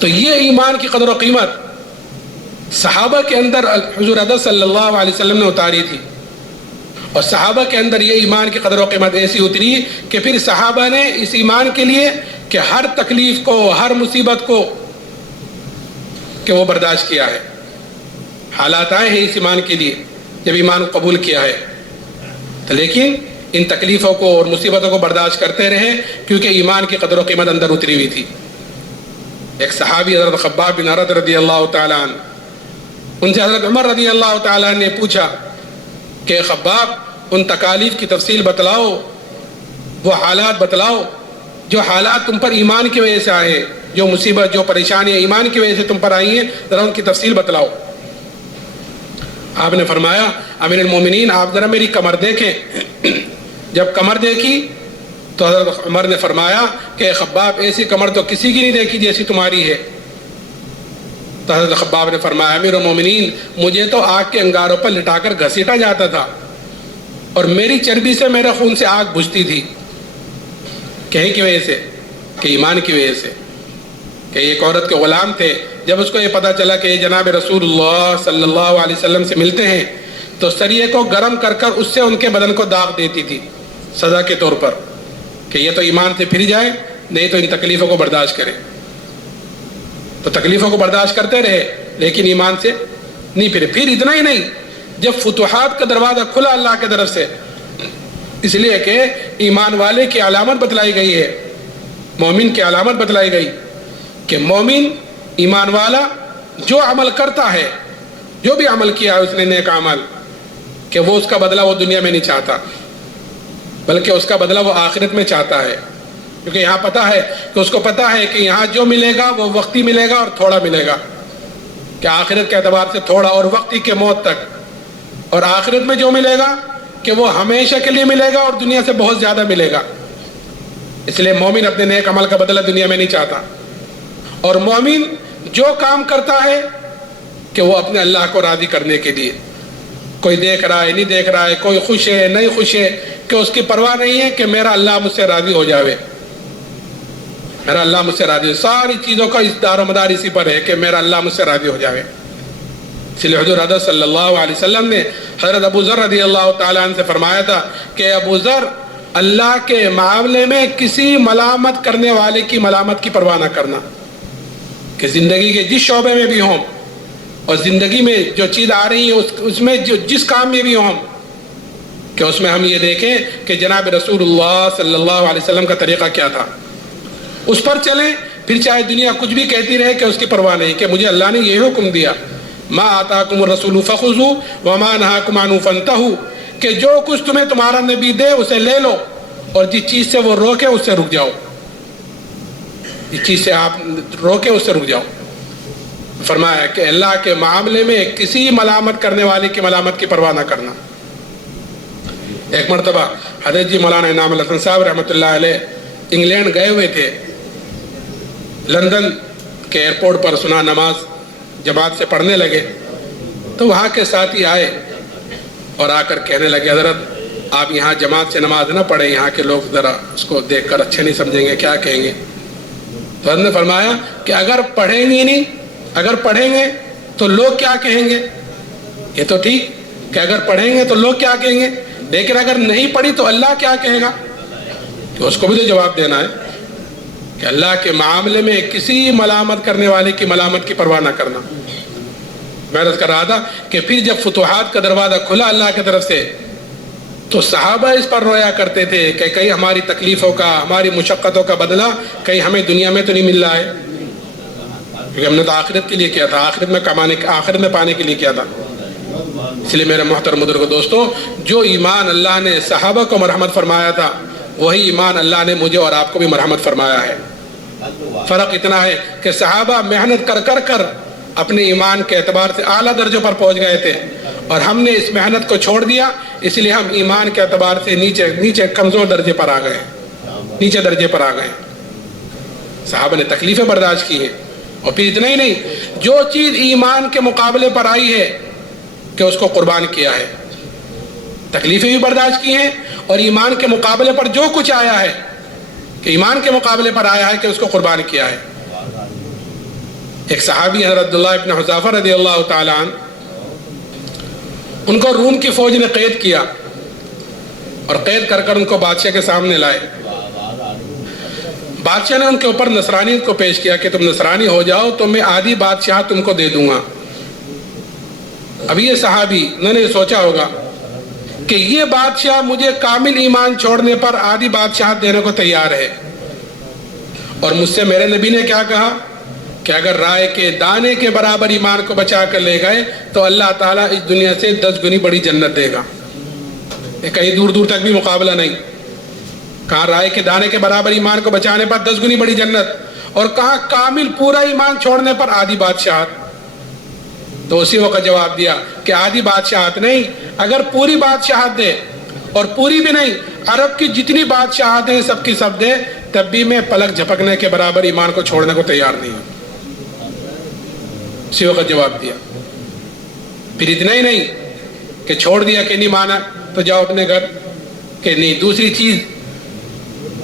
تو یہ ایمان کی قدر و قیمت صحابہ کے اندر حضور اقدس صلی اللہ علیہ وسلم نے اتاری تھی. اور صحابہ کے اندر یہ ایمان کی قدر و قیمت ایسی اتری کہ پھر صحابہ نے اس ایمان کے لیے کہ ہر تکلیف کو، ہر مصیبت کو کہ وہ برداشت کیا ہے. حالات آئے ہیں اس ایمان کے لیے جب ایمان کو قبول کیا ہے، تو لیکن ان تکلیفوں کو اور مصیبتوں کو برداشت کرتے رہے کیونکہ ایمان کی قدر و قیمت اندر اتری ہوئی تھی. ایک صحابی حضرت خباب بن ارد رضی اللہ تعالیٰ عنہ، ان سے حضرت عمر رضی اللہ تعالیٰ عنہ نے پوچھا کہ خباب ان تکالیف کی تفصیل بتلاؤ، وہ حالات بتلاؤ جو حالات تم پر ایمان کی وجہ سے آئے ہیں، جو مصیبت جو پریشانی ایمان کی وجہ سے تم پر آئی ہیں، ذرا ان کی تفصیل بتلاؤ. آپ نے فرمایا امیر المومنین آپ ذرا میری کمر دیکھیں. جب کمر دیکھی تو حضرت عمر نے فرمایا کہ خباب ایسی کمر تو کسی کی نہیں دیکھی جیسی تمہاری ہے. تو حضرت خباب نے فرمایا امیر المومنین مجھے تو آگ کے انگاروں پر لٹا کر گھسیٹا جاتا تھا اور میری چربی سے میرے خون سے آگ بجھتی تھی. کہیں کی وجہ سے؟ کہ ایمان کی وجہ سے. کہ ایک عورت کے غلام تھے, جب اس کو یہ پتہ چلا کہ یہ جناب رسول اللہ صلی اللہ علیہ وسلم سے ملتے ہیں تو سریے کو گرم کر کر اس سے ان کے بدن کو داغ دیتی تھی سزا کے طور پر, کہ یہ تو ایمان سے پھر جائے, نہیں تو ان تکلیفوں کو برداشت کرے. تو تکلیفوں کو برداشت کرتے رہے لیکن ایمان سے نہیں پھرے. پھر اتنا ہی نہیں, جب فتوحات کا دروازہ کھلا اللہ کی طرف سے, اس لیے کہ ایمان والے کی علامت بتلائی گئی ہے, مومن کی علامت بتلائی گئی کہ مومن ایمان والا جو عمل کرتا ہے, جو بھی عمل کیا ہے اس نے نیک عمل, کہ وہ اس کا بدلہ وہ دنیا میں نہیں چاہتا بلکہ اس کا بدلہ وہ آخرت میں چاہتا ہے. کیونکہ یہاں پتہ ہے کہ اس کو پتہ ہے کہ یہاں جو ملے گا وہ وقتی ملے گا اور تھوڑا ملے گا, کہ آخرت کے اعتبار سے تھوڑا اور وقتی کے موت تک, اور آخرت میں جو ملے گا کہ وہ ہمیشہ کے لیے ملے گا اور دنیا سے بہت زیادہ ملے گا. اس لیے مومن اپنے نیک عمل کا بدلہ دنیا میں نہیں چاہتا, اور مومن جو کام کرتا ہے کہ وہ اپنے اللہ کو راضی کرنے کے لیے, کوئی دیکھ رہا ہے نہیں دیکھ رہا ہے, کوئی خوش ہے نہیں خوش ہے, کہ اس کی پرواہ نہیں ہے کہ میرا اللہ مجھ سے راضی ہو جاوے, میرا اللہ مجھ سے راضی ہو. ساری چیزوں کا اس دار و مدار اسی پر ہے کہ میرا اللہ مجھ سے راضی ہو جاوے. اس لیے حضور حضرت صلی اللہ علیہ وسلم نے حضرت ابو ذر رضی اللہ تعالیٰ عنہ سے فرمایا تھا کہ ابو ذر, اللہ کے معاملے میں کسی ملامت کرنے والے کی ملامت کی پرواہ نہ کرنا, کہ زندگی کے جس شعبے میں بھی ہوں اور زندگی میں جو چیز آ رہی ہے اس میں جس کام میں بھی ہوں, کہ اس میں ہم یہ دیکھیں کہ جناب رسول اللہ صلی اللہ علیہ وسلم کا طریقہ کیا تھا, اس پر چلیں. پھر چاہے دنیا کچھ بھی کہتی رہے کہ اس کی پرواہ نہیں, کہ مجھے اللہ نے یہ حکم دیا, ما آتاکم الرسول فخذوا وما نہاکم عنہ فانتہوا, کہ جو کچھ تمہیں تمہارا نبی دے اسے لے لو, اور جس چیز سے وہ روکے اس سے رک جاؤ, جس چیز سے آپ روکے اس سے رک جاؤ. فرمایا کہ اللہ کے معاملے میں کسی ملامت کرنے والے کی ملامت کی پرواہ نہ کرنا. ایک مرتبہ حضرت جی مولانا انعام الحسن صاحب رحمۃ اللہ علیہ انگلینڈ گئے ہوئے تھے, لندن کے ایئرپورٹ پر سنا نماز جماعت سے پڑھنے لگے, تو وہاں کے ساتھی آئے اور آ کر کہنے لگے, حضرت آپ یہاں جماعت سے نماز نہ پڑھیں, یہاں کے لوگ ذرا اس کو دیکھ کر اچھے نہیں سمجھیں گے, کیا کہیں گے. تو حضرت نے فرمایا کہ اگر پڑھیں گے نہیں, اگر پڑھیں گے تو لوگ کیا کہیں گے, یہ تو ٹھیک کہ اگر پڑھیں گے تو لوگ کیا کہیں گے, لیکن اگر نہیں پڑھی تو اللہ کیا کہے گا, کہ اس کو بھی تو جواب دینا ہے کہ اللہ کے معاملے میں کسی ملامت کرنے والے کی ملامت کی پرواہ نہ کرنا. میں عرض کر رہا تھا کہ پھر جب فتوحات کا دروازہ کھلا اللہ کی طرف سے, تو صحابہ اس پر رویا کرتے تھے کہ کہیں ہماری تکلیفوں کا, ہماری مشقتوں کا بدلہ کہیں ہمیں دنیا میں تو نہیں مل رہا ہے, کیونکہ ہم نے تو آخرت کے لیے کیا تھا, آخرت میں پانے کے لیے کیا تھا. اس لیے میرے محترم بزرگ دوستو, جو ایمان اللہ نے صحابہ کو مرحمت فرمایا تھا وہی ایمان اللہ نے مجھے اور آپ کو بھی مرحمت فرمایا ہے. فرق اتنا ہے کہ صحابہ محنت کر کر اپنے ایمان کے اعتبار سے اعلیٰ درجوں پر پہنچ گئے تھے, اور ہم نے اس محنت کو چھوڑ دیا, اس لیے ہم ایمان کے اعتبار سے نیچے کمزور درجے پر آ گئے, نیچے درجے پر آ گئے. صحابہ نے تکلیفیں برداشت کی ہیں, اور پھر اتنا ہی نہیں, جو چیز ایمان کے مقابلے پر آئی ہے کہ اس کو قربان کیا ہے, تکلیفیں بھی برداشت کی ہیں, اور ایمان کے مقابلے پر جو کچھ آیا ہے کہ ایمان کے مقابلے پر آیا ہے کہ اس کو قربان کیا ہے. ایک صحابی حضرت عبداللہ ابن حذافہ رضی اللہ تعالیٰ عنہ, ان کو روم کی فوج نے قید کیا, اور قید کر ان کو بادشاہ کے سامنے لائے. بادشاہ نے ان کے اوپر نصرانیت کو پیش کیا کہ تم نصرانی ہو جاؤ تو میں آدھی بادشاہ تم کو دے دوں گا. اب یہ صحابی, انہوں نے سوچا ہوگا کہ یہ بادشاہ مجھے کامل ایمان چھوڑنے پر آدھی بادشاہت دینے کو تیار ہے, اور مجھ سے میرے نبی نے کیا کہا کہ اگر رائے کے دانے کے برابر ایمان کو بچا کر لے گئے تو اللہ تعالیٰ اس دنیا سے 10 گنی بڑی جنت دے گا. کہیں دور دور تک بھی مقابلہ نہیں, کہاں رائے کے دانے کے برابر ایمان کو بچانے پر 10 گنی بڑی جنت, اور کہاں کامل پورا ایمان چھوڑنے پر آدھی بادشاہت. تو اسی وقت جواب دیا کہ آدھی بادشاہت نہیں, اگر پوری بادشاہت دے, اور پوری بھی نہیں, عرب کی جتنی بادشاہت ہیں سب کی سب دے, تب بھی میں پلک جھپکنے کے برابر ایمان کو چھوڑنے کو تیار نہیں ہوں. اسی وقت جواب دیا. پھر اتنا ہی نہیں کہ چھوڑ دیا کہ نہیں مانا تو جاؤ اپنے گھر, کہ نہیں, دوسری چیز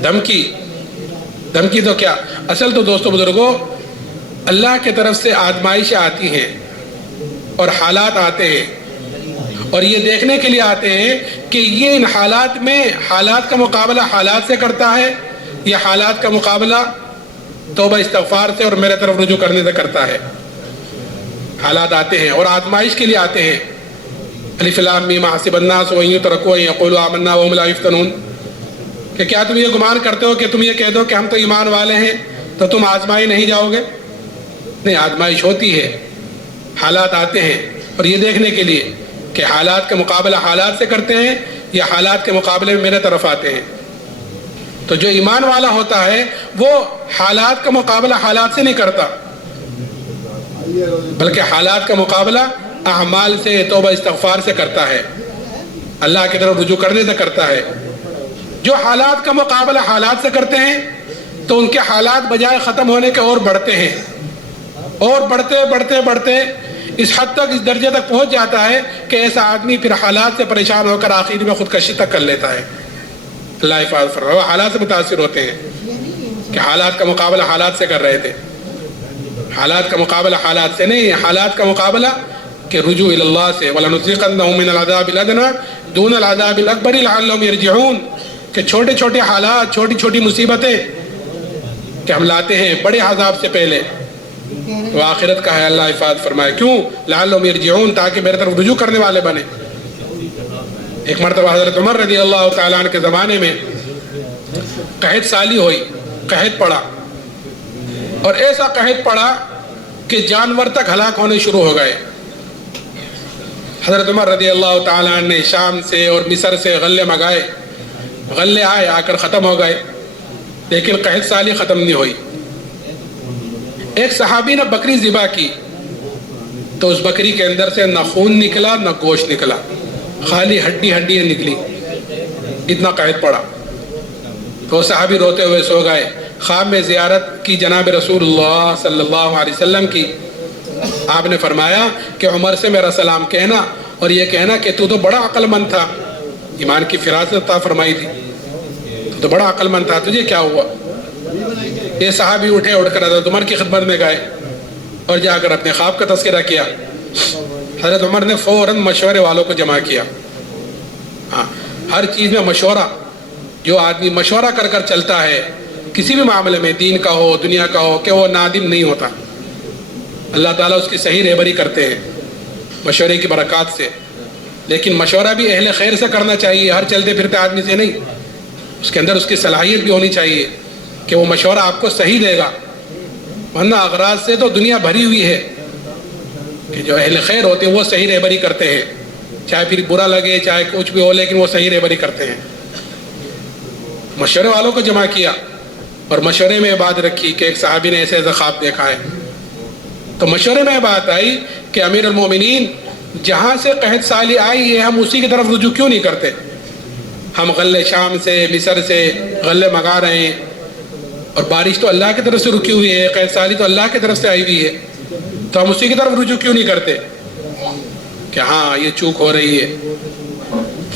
دھمکی دھمکی تو کیا، اصل تو دوستو بزرگوں اللہ کی طرف سے آزمائشیں آتی ہیں اور حالات آتے ہیں، اور یہ دیکھنے کے لیے آتے ہیں کہ یہ ان حالات میں حالات کا مقابلہ حالات سے کرتا ہے یا حالات کا مقابلہ توبہ استغفار سے اور میرے طرف رجوع کرنے سے کرتا ہے۔ حالات آتے ہیں اور آزمائش کے لیے آتے ہیں۔ الف لام میم حسب الناس ان یترکوا ان یقولوا آمنا وهم لا یفتنون، کہ کیا تم یہ گمان کرتے ہو کہ تم یہ کہہ دو کہ ہم تو ایمان والے ہیں تو تم آزمائے نہیں جاؤ گے؟ نہیں، آزمائش ہوتی ہے، حالات آتے ہیں، اور یہ دیکھنے کے لیے کہ حالات کا مقابلہ حالات سے کرتے ہیں یا حالات کے مقابلے میں میرے طرف آتے ہیں۔ تو جو ایمان والا ہوتا ہے وہ حالات کا مقابلہ حالات سے نہیں کرتا، بلکہ حالات کا مقابلہ اعمال سے، توبہ استغفار سے کرتا ہے، اللہ کی طرف رجوع کرنے سے کرتا ہے۔ جو حالات کا مقابلہ حالات سے کرتے ہیں تو ان کے حالات بجائے ختم ہونے کے اور بڑھتے ہیں، اور بڑھتے بڑھتے بڑھتے اس حد تک، اس درجے تک پہنچ جاتا ہے کہ ایسا آدمی پھر حالات سے پریشان ہو کر آخر میں خودکشی تک کر لیتا ہے۔ اللہ حفاظت فرمائے، وہ حالات سے متاثر ہوتے ہیں کہ حالات کا مقابلہ حالات سے کر رہے تھے، حالات کا مقابلہ حالات سے نہیں، حالات کا مقابلہ کہ رجوع الی اللہ سے، وَلَنُذِيقَنَّهُم مِّنَ الْعَذَابِ الْأَدْنَىٰ دُونَ الْعَذَابِ الْأَكْبَرِ لَعَلَّهُمْ يَرْجِعُونَ، کہ چھوٹے چھوٹے حالات، چھوٹی چھوٹی مصیبتیں کہ ہم لاتے ہیں بڑے عذاب سے پہلے، تو آخرت کا ہے۔ اللہ حفاظت فرمائے کیوں؟ لعلہم یرجعون، تاکہ میرے طرف رجوع کرنے والے بنے۔ ایک مرتبہ حضرت عمر رضی اللہ تعالیٰ عنہ کے زمانے میں قحط سالی ہوئی، قحط پڑا، اور ایسا قحط پڑا کہ جانور تک ہلاک ہونے شروع ہو گئے۔ حضرت عمر رضی اللہ تعالیٰ عنہ نے شام سے اور مصر سے غلے منگائے، غلے آئے، آ کر ختم ہو گئے، لیکن قحط سالی ختم نہیں ہوئی۔ ایک صحابی نے بکری ذبح کی تو اس بکری کے اندر سے نہ خون نکلا نہ گوشت نکلا، خالی ہڈیاں نکلی، اتنا قحط پڑا۔ تو صحابی روتے ہوئے سو گئے۔ خواب میں زیارت کی جناب رسول اللہ صلی اللہ علیہ وسلم کی، آپ نے فرمایا کہ عمر سے میرا سلام کہنا اور یہ کہنا کہ تو بڑا عقل مند تھا، ایمان کی فراست عطا فرمائی تھی، تو بڑا عقل مند تھا، تجھے کیا ہوا؟ یہ صحابی اٹھے، اٹھ کر حضرت عمر کی خدمت میں گئے اور جا کر اپنے خواب کا تذکرہ کیا۔ حضرت عمر نے فوراً مشورے والوں کو جمع کیا۔ ہاں، ہر چیز میں مشورہ، جو آدمی مشورہ کر کر چلتا ہے کسی بھی معاملے میں، دین کا ہو دنیا کا ہو، کہ وہ نادم نہیں ہوتا، اللہ تعالیٰ اس کی صحیح رہبری کرتے ہیں مشورے کی برکات سے۔ لیکن مشورہ بھی اہل خیر سے کرنا چاہیے، ہر چلتے پھرتے آدمی سے نہیں، اس کے اندر اس کی صلاحیت بھی ہونی چاہیے کہ وہ مشورہ آپ کو صحیح دے گا، ورنہ اغراض سے تو دنیا بھری ہوئی ہے کہ جو اہل خیر ہوتے ہیں وہ صحیح رہبری کرتے ہیں، چاہے پھر برا لگے چاہے کچھ بھی ہو، لیکن وہ صحیح رہبری کرتے ہیں۔ مشورے والوں کو جمع کیا اور مشورے میں یہ بات رکھی کہ ایک صحابی نے ایسے ایسا خواب دیکھا ہے، تو مشورے میں یہ بات آئی کہ امیر المومنین، جہاں سے قحط سالی آئی ہے ہم اسی کی طرف رجوع کیوں نہیں کرتے؟ ہم غلے شام سے مصر سے غلے منگا رہے ہیں، اور بارش تو اللہ کی طرف سے رکی ہوئی ہے، قحط سالی تو اللہ کی طرف سے آئی ہوئی ہے، تو ہم اسی کی طرف رجوع کیوں نہیں کرتے کہ ہاں یہ چوک ہو رہی ہے؟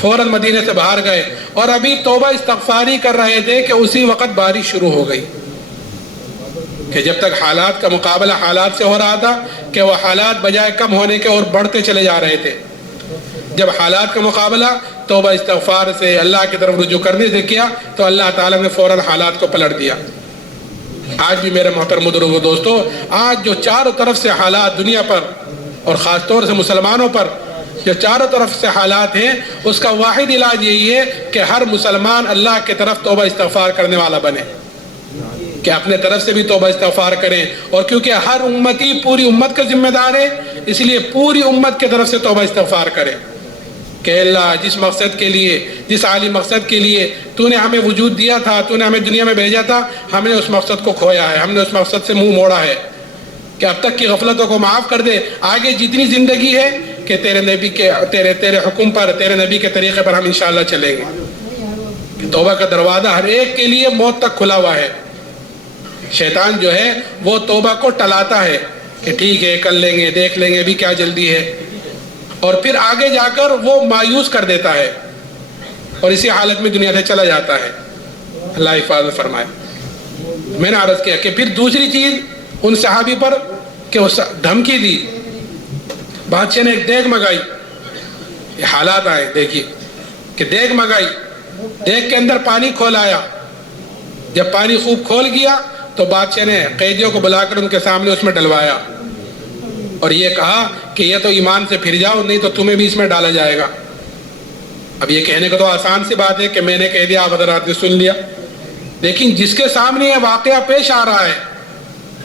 فوراً مدینے سے باہر گئے اور ابھی توبہ استغفاری کر رہے تھے کہ اسی وقت بارش شروع ہو گئی، کہ جب تک حالات کا مقابلہ حالات سے ہو رہا تھا کہ وہ حالات بجائے کم ہونے کے اور بڑھتے چلے جا رہے تھے، جب حالات کا مقابلہ توبہ استغفار سے اللہ کی طرف رجوع کرنے سے کیا تو اللہ تعالیٰ نے فوراً حالات کو پلٹ دیا۔ آج بھی میرے محترم بزرگو دوستو، آج جو چاروں طرف سے حالات دنیا پر اور خاص طور سے مسلمانوں پر جو چاروں طرف سے حالات ہیں، اس کا واحد علاج یہی ہے کہ ہر مسلمان اللہ کی طرف توبہ استغفار کرنے والا بنے، کہ اپنے طرف سے بھی توبہ استغفار کریں، اور کیونکہ ہر امتی پوری امت کا ذمہ دار ہے، اس لیے پوری امت کی طرف سے توبہ استغفار کریں کہ اللہ جس مقصد کے لیے، جس عالی مقصد کے لیے تو نے ہمیں وجود دیا تھا، تو نے ہمیں دنیا میں بھیجا تھا، ہم نے اس مقصد کو کھویا ہے، ہم نے اس مقصد سے منہ موڑا ہے، کہ اب تک کی غفلتوں کو معاف کر دے، آگے جتنی زندگی ہے کہ تیرے نبی کے تیرے حکم پر، تیرے نبی کے طریقے پر ہم انشاءاللہ چلیں گے۔ کہ توبہ کا دروازہ ہر ایک کے لیے موت تک کھلا ہوا ہے۔ شیطان جو ہے وہ توبہ کو ٹلاتا ہے کہ ٹھیک ہے کر لیں گے، دیکھ لیں گے، ابھی کیا جلدی ہے، اور پھر آگے جا کر وہ مایوس کر دیتا ہے اور اسی حالت میں دنیا سے چلا جاتا ہے۔ اللہ حفاظت فرمائے۔ میں نے عرض کیا کہ پھر دوسری چیز ان صحابی پر کہ وہ دھمکی دی. بادشاہ نے ایک دیگ منگائی. یہ حالات آئے دیکھیے کہ دیگ منگائی, دیگ کے اندر پانی کھولایا. جب پانی خوب کھول گیا تو بادشاہ نے قیدیوں کو بلا کر ان کے سامنے اس میں ڈلوایا اور یہ کہا کہ یہ تو ایمان سے پھر جاؤ, نہیں تو تمہیں بھی اس میں ڈالا جائے گا. اب یہ کہنے کو تو آسان سی بات ہے کہ میں نے کہہ دیا, آپ حضرات نے سن لیا, لیکن جس کے سامنے یہ واقعہ پیش آ رہا ہے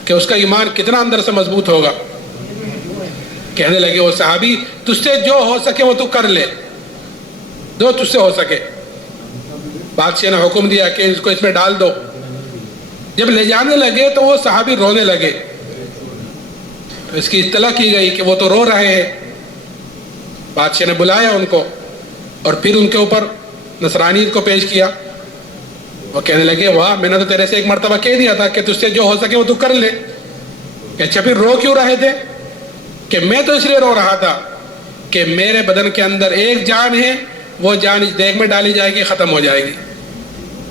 کہ اس کا ایمان کتنا اندر سے مضبوط ہوگا. کہنے لگے وہ صحابی, تجھ سے جو ہو سکے وہ تو کر لے, جو تجھ سے ہو سکے. بادشاہ نے حکم دیا کہ اس کو اس میں ڈال دو. جب لے جانے لگے تو وہ صحابی رونے لگے. تو اس کی اطلاع کی گئی کہ وہ تو رو رہے ہیں. بادشاہ نے بلایا ان کو اور پھر ان کے اوپر نصرانیت کو پیش کیا. وہ کہنے لگے, واہ, میں نے تو تیرے سے ایک مرتبہ کہہ دیا تھا کہ تجھ سے جو ہو سکے وہ تو کر لے. کہ اچھا پھر رو کیوں رہے تھے؟ کہ میں تو اس لیے رو رہا تھا کہ میرے بدن کے اندر ایک جان ہے, وہ جان اس دیگ میں ڈالی جائے گی, ختم ہو جائے گی.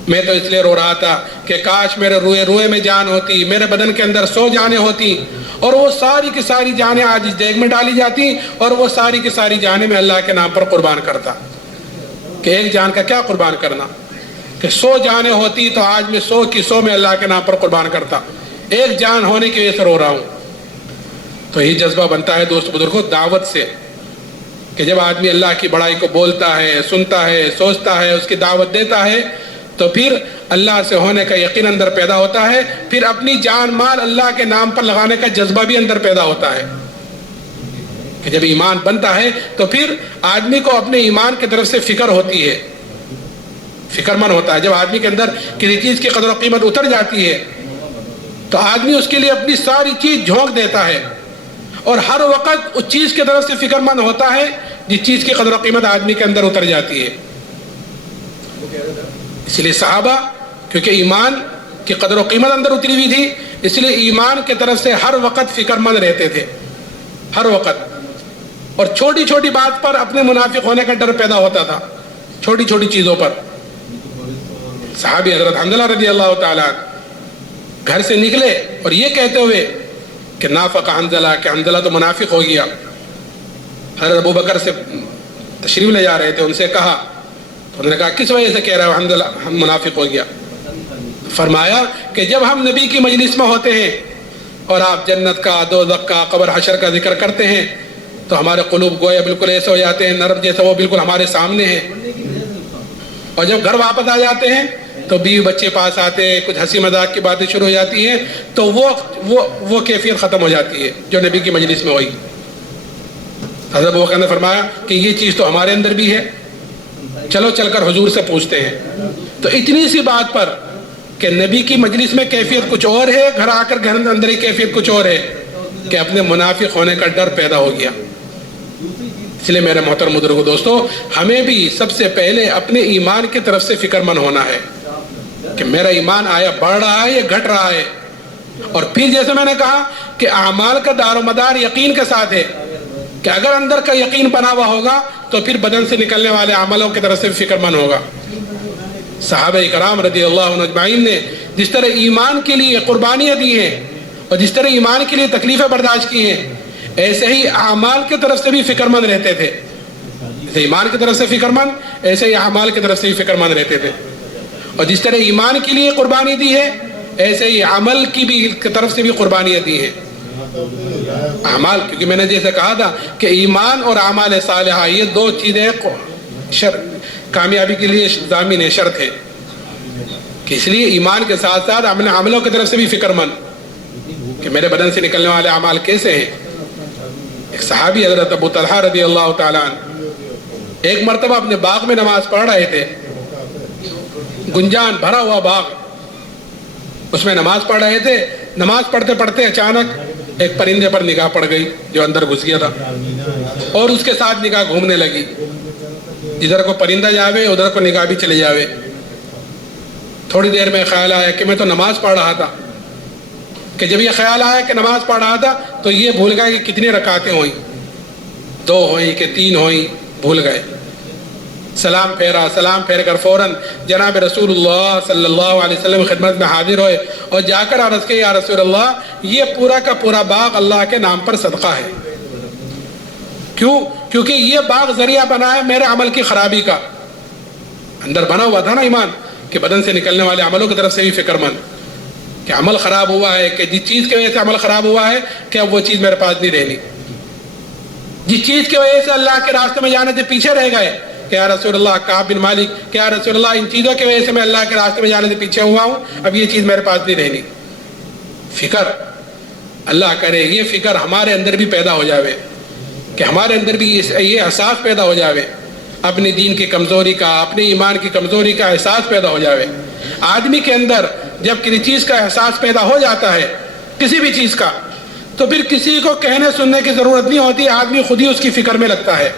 میں تو اس لیے رو رہا تھا کہ کاش میرے روئے میں جان ہوتی, میرے بدن کے اندر 100 جانیں ہوتی اور وہ ساری کی ساری جانیں آج اس دیگ میں ڈالی جاتی اور وہ ساری کی ساری جانیں میں اللہ کے نام پر قربان کرتا. کہ ایک جان کا کیا قربان کرنا, کہ 100 جانیں ہوتی تو آج میں 100 کی 100 میں اللہ کے نام پر قربان کرتا. ایک جان ہونے کی وجہ سے رو رہا ہوں. تو یہ جذبہ بنتا ہے دوست بزرگوں دعوت سے, کہ جب آدمی اللہ کی بڑائی کو بولتا ہے, سنتا ہے, سوچتا ہے, اس کی دعوت دیتا ہے, تو پھر اللہ سے ہونے کا یقین اندر پیدا ہوتا ہے. پھر اپنی جان مال اللہ کے نام پر لگانے کا جذبہ بھی اندر پیدا ہوتا ہے. کہ جب ایمان بنتا ہے تو پھر آدمی کو اپنے ایمان کی طرف سے فکر ہوتی ہے, فکر مند ہوتا ہے. جب آدمی کے اندر کسی چیز کی قدر و قیمت اتر جاتی ہے تو آدمی اس کے لیے اپنی ساری چیز جھونک دیتا ہے اور ہر وقت اس چیز کی طرف سے فکر مند ہوتا ہے جس چیز کی قدر و قیمت آدمی کے اندر اتر جاتی ہے. اس لیے صحابہ کیونکہ ایمان کی قدر و قیمت اندر اتری ہوئی تھی, اس لیے ایمان کی طرف سے ہر وقت فکر مند رہتے تھے, ہر وقت. اور چھوٹی چھوٹی بات پر اپنے منافق ہونے کا ڈر پیدا ہوتا تھا, چھوٹی چھوٹی چیزوں پر. صحابی حضرت حنظلہ رضی اللہ تعالیٰ گھر سے نکلے اور یہ کہتے ہوئے کہ نافق حنظلہ, کہ حنظلہ تو منافق ہو گیا. حضرت ابو بکر سے تشریف لے جا رہے تھے, ان سے کہا, تو انہوں نے کہا کس وجہ سے کہہ رہا ہے حنظلہ منافق ہو گیا؟ فرمایا کہ جب ہم نبی کی مجلس میں ہوتے ہیں اور آپ جنت کا, دوزخ کا, قبر حشر کا ذکر کرتے ہیں تو ہمارے قلوب گویا بالکل ایسے ہو جاتے ہیں, نرم جیسے وہ بالکل ہمارے سامنے ہیں. اور جب گھر واپس آ جاتے ہیں تو بیوی بچے پاس آتے ہیں, کچھ ہنسی مذاق کی باتیں شروع ہو جاتی ہیں, تو وہ کیفیت ختم ہو جاتی ہے جو نبی کی مجلس میں ہوئی. حضرت ابو بکر نے فرمایا کہ یہ چیز تو ہمارے اندر بھی ہے, چلو چل کر حضور سے پوچھتے ہیں. تو اتنی سی بات پر کہ نبی کی مجلس میں کیفیت کچھ اور ہے, گھر آ کر گھر اندر ہی کیفیت کچھ اور ہے, کہ اپنے منافق ہونے کا ڈر پیدا ہو گیا. اس لیے میرے محترم بزرگوں دوستو, ہمیں بھی سب سے پہلے اپنے ایمان کی طرف سے فکر مند ہونا ہے کہ میرا ایمان آیا بڑھ رہا ہے یا گھٹ رہا ہے. اور پھر جیسے میں نے کہا کہ اعمال کا دار و مدار یقین کے ساتھ ہے, کہ اگر اندر کا یقین بنا ہوا ہوگا تو پھر بدن سے نکلنے والے عملوں کی طرف سے فکر مند ہوگا. صحابہ کرام رضی اللہ عنہ اجمعین نے جس طرح ایمان کے لیے قربانیاں دی ہیں اور جس طرح ایمان کے لیے تکلیفیں برداشت کی ہیں, ایسے ہی اعمال کی طرف سے بھی فکر مند رہتے تھے. جیسے ایمان کی طرف سے فکر مند, ایسے ہی اعمال کی طرف سے بھی فکر مند رہتے تھے. اور جس طرح ایمان کے لیے قربانی دی ہے ایسے ہی عمل کی طرف سے بھی قربانیاں دی ہیں. اعمال, کیونکہ میں نے جیسے کہا تھا کہ ایمان اور اعمال صالحہ یہ دو چیزیں کامیابی کے لیے ضامن ہے, شرط ہے. کہ اس لیے ایمان کے ساتھ ساتھ اپنے عملوں کی طرف سے بھی فکر مند کہ میرے بدن سے نکلنے والے اعمال کیسے ہیں. ایک صحابی حضرت ابو طلحہ رضی اللہ تعالیٰ عنہ ایک مرتبہ اپنے باغ میں نماز پڑھ رہے تھے, گنجان بھرا ہوا باغ, اس میں نماز پڑھ رہے تھے. نماز پڑھتے پڑھتے اچانک ایک پرندے پر نگاہ پڑ گئی جو اندر گھس گیا تھا, اور اس کے ساتھ نگاہ گھومنے لگی. جدھر کو پرندہ جاوے ادھر کو نگاہ بھی چلے جاوے. تھوڑی دیر میں خیال آیا کہ میں تو نماز پڑھ رہا تھا, کہ جب یہ خیال آیا کہ نماز پڑھ رہا تھا تو یہ بھول گئے کہ کتنی رکعتیں ہوئیں, 2 ہوئیں کہ 3 ہوئیں, بھول گئے. سلام پھیر کر فوراً جناب رسول اللہ صلی اللہ علیہ وسلم کی خدمت میں حاضر ہوئے اور جا کر عرض کیا، یا رسول اللہ یہ پورا کا پورا باغ اللہ کے نام پر صدقہ ہے۔ کیوں؟ کیونکہ یہ باغ ذریعہ بنا ہے میرے عمل کی خرابی کا۔ اندر بنا ہوا تھا نا ایمان کہ بدن سے نکلنے والے عملوں کی طرف سے بھی فکر مند کہ عمل خراب ہوا ہے، کہ جس چیز کی وجہ سے عمل خراب ہوا ہے کہ اب وہ چیز میرے پاس نہیں رہنی، جس چیز کی وجہ سے اللہ کے راستے میں جانے سے پیچھے رہ گئے کہ یا رسول اللہ کعب بن مالک، کہ یا رسول اللہ ان چیزوں کی وجہ سے میں اللہ کے راستے میں جانے سے پیچھے ہوا ہوں، اب یہ چیز میرے پاس نہیں رہنی۔ فکر اللہ کرے یہ فکر ہمارے اندر بھی پیدا ہو جاوے، کہ ہمارے اندر بھی یہ احساس پیدا ہو جاوے، اپنے دین کی کمزوری کا، اپنے ایمان کی کمزوری کا احساس پیدا ہو جاوے۔ آدمی کے اندر جب کسی چیز کا احساس پیدا ہو جاتا ہے، کسی بھی چیز کا، تو پھر کسی کو کہنے سننے کی ضرورت نہیں ہوتی، آدمی خود ہی اس کی فکر میں لگتا ہے۔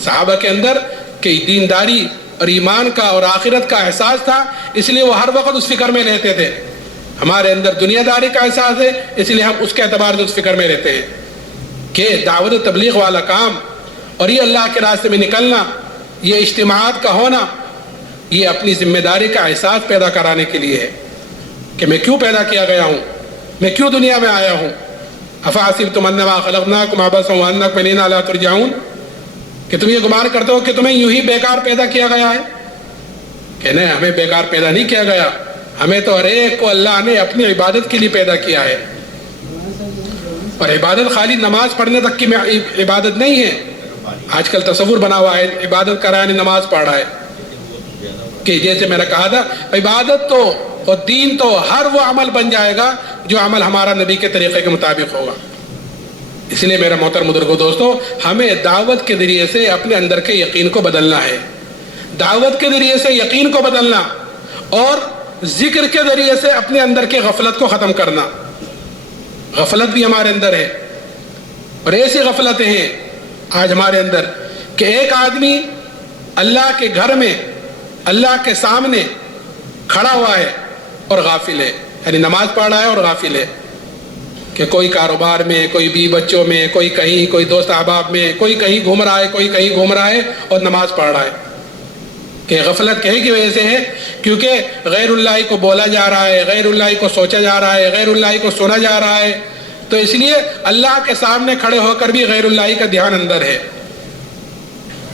صحابہ کے اندر کہ دینداری اور ایمان کا اور آخرت کا احساس تھا، اس لیے وہ ہر وقت اس فکر میں رہتے تھے۔ ہمارے اندر دنیا داری کا احساس ہے، اس لیے ہم اس کے اعتبار سے اس فکر میں رہتے ہیں کہ دعوت و تبلیغ والا کام اور یہ اللہ کے راستے میں نکلنا، یہ اجتماعات کا ہونا، یہ اپنی ذمہ داری کا احساس پیدا کرانے کے لیے ہے کہ میں کیوں پیدا کیا گیا ہوں، میں کیوں دنیا میں آیا ہوں۔ افحسبتم انما خلقناکم عبثا وانکم الینا لا ترجعون، کہ تم یہ گمان کرتے ہو کہ تمہیں یوں ہی بیکار پیدا کیا گیا ہے؟ کہ نہیں، ہمیں بیکار پیدا نہیں کیا گیا، ہمیں تو ہر ایک کو اللہ نے اپنی عبادت کے لیے پیدا کیا ہے۔ اور عبادت خالی نماز پڑھنے تک کی عبادت نہیں ہے۔ آج کل تصور بنا ہوا ہے عبادت کر رہا ہے نماز پڑھ رہا ہے، کہ جیسے میں نے کہا تھا عبادت تو اور دین تو ہر وہ عمل بن جائے گا جو عمل ہمارا نبی کے طریقے کے مطابق ہوگا۔ اس لیے میرا محترم بزرگو دوستو، ہمیں دعوت کے ذریعے سے اپنے اندر کے یقین کو بدلنا ہے، دعوت کے ذریعے سے یقین کو بدلنا، اور ذکر کے ذریعے سے اپنے اندر کے غفلت کو ختم کرنا۔ غفلت بھی ہمارے اندر ہے، اور ایسی غفلتیں ہیں آج ہمارے اندر کہ ایک آدمی اللہ کے گھر میں اللہ کے سامنے کھڑا ہوا ہے اور غافل ہے، یعنی نماز پڑھ رہا ہے اور غافل ہے، کہ کوئی کاروبار میں، کوئی بیوی بچوں میں، کوئی کہیں، کوئی دوست احباب میں، کوئی کہیں گھوم رہا ہے، کوئی کہیں گھوم رہا ہے اور نماز پڑھ رہا ہے۔ کہ غفلت کہیں کی وجہ سے ہے کیونکہ غیر اللہ کو بولا جا رہا ہے، غیر اللہ کو سوچا جا رہا ہے، غیر اللہ کو سنا جا رہا ہے، تو اس لیے اللہ کے سامنے کھڑے ہو کر بھی غیر اللہ کا دھیان اندر ہے۔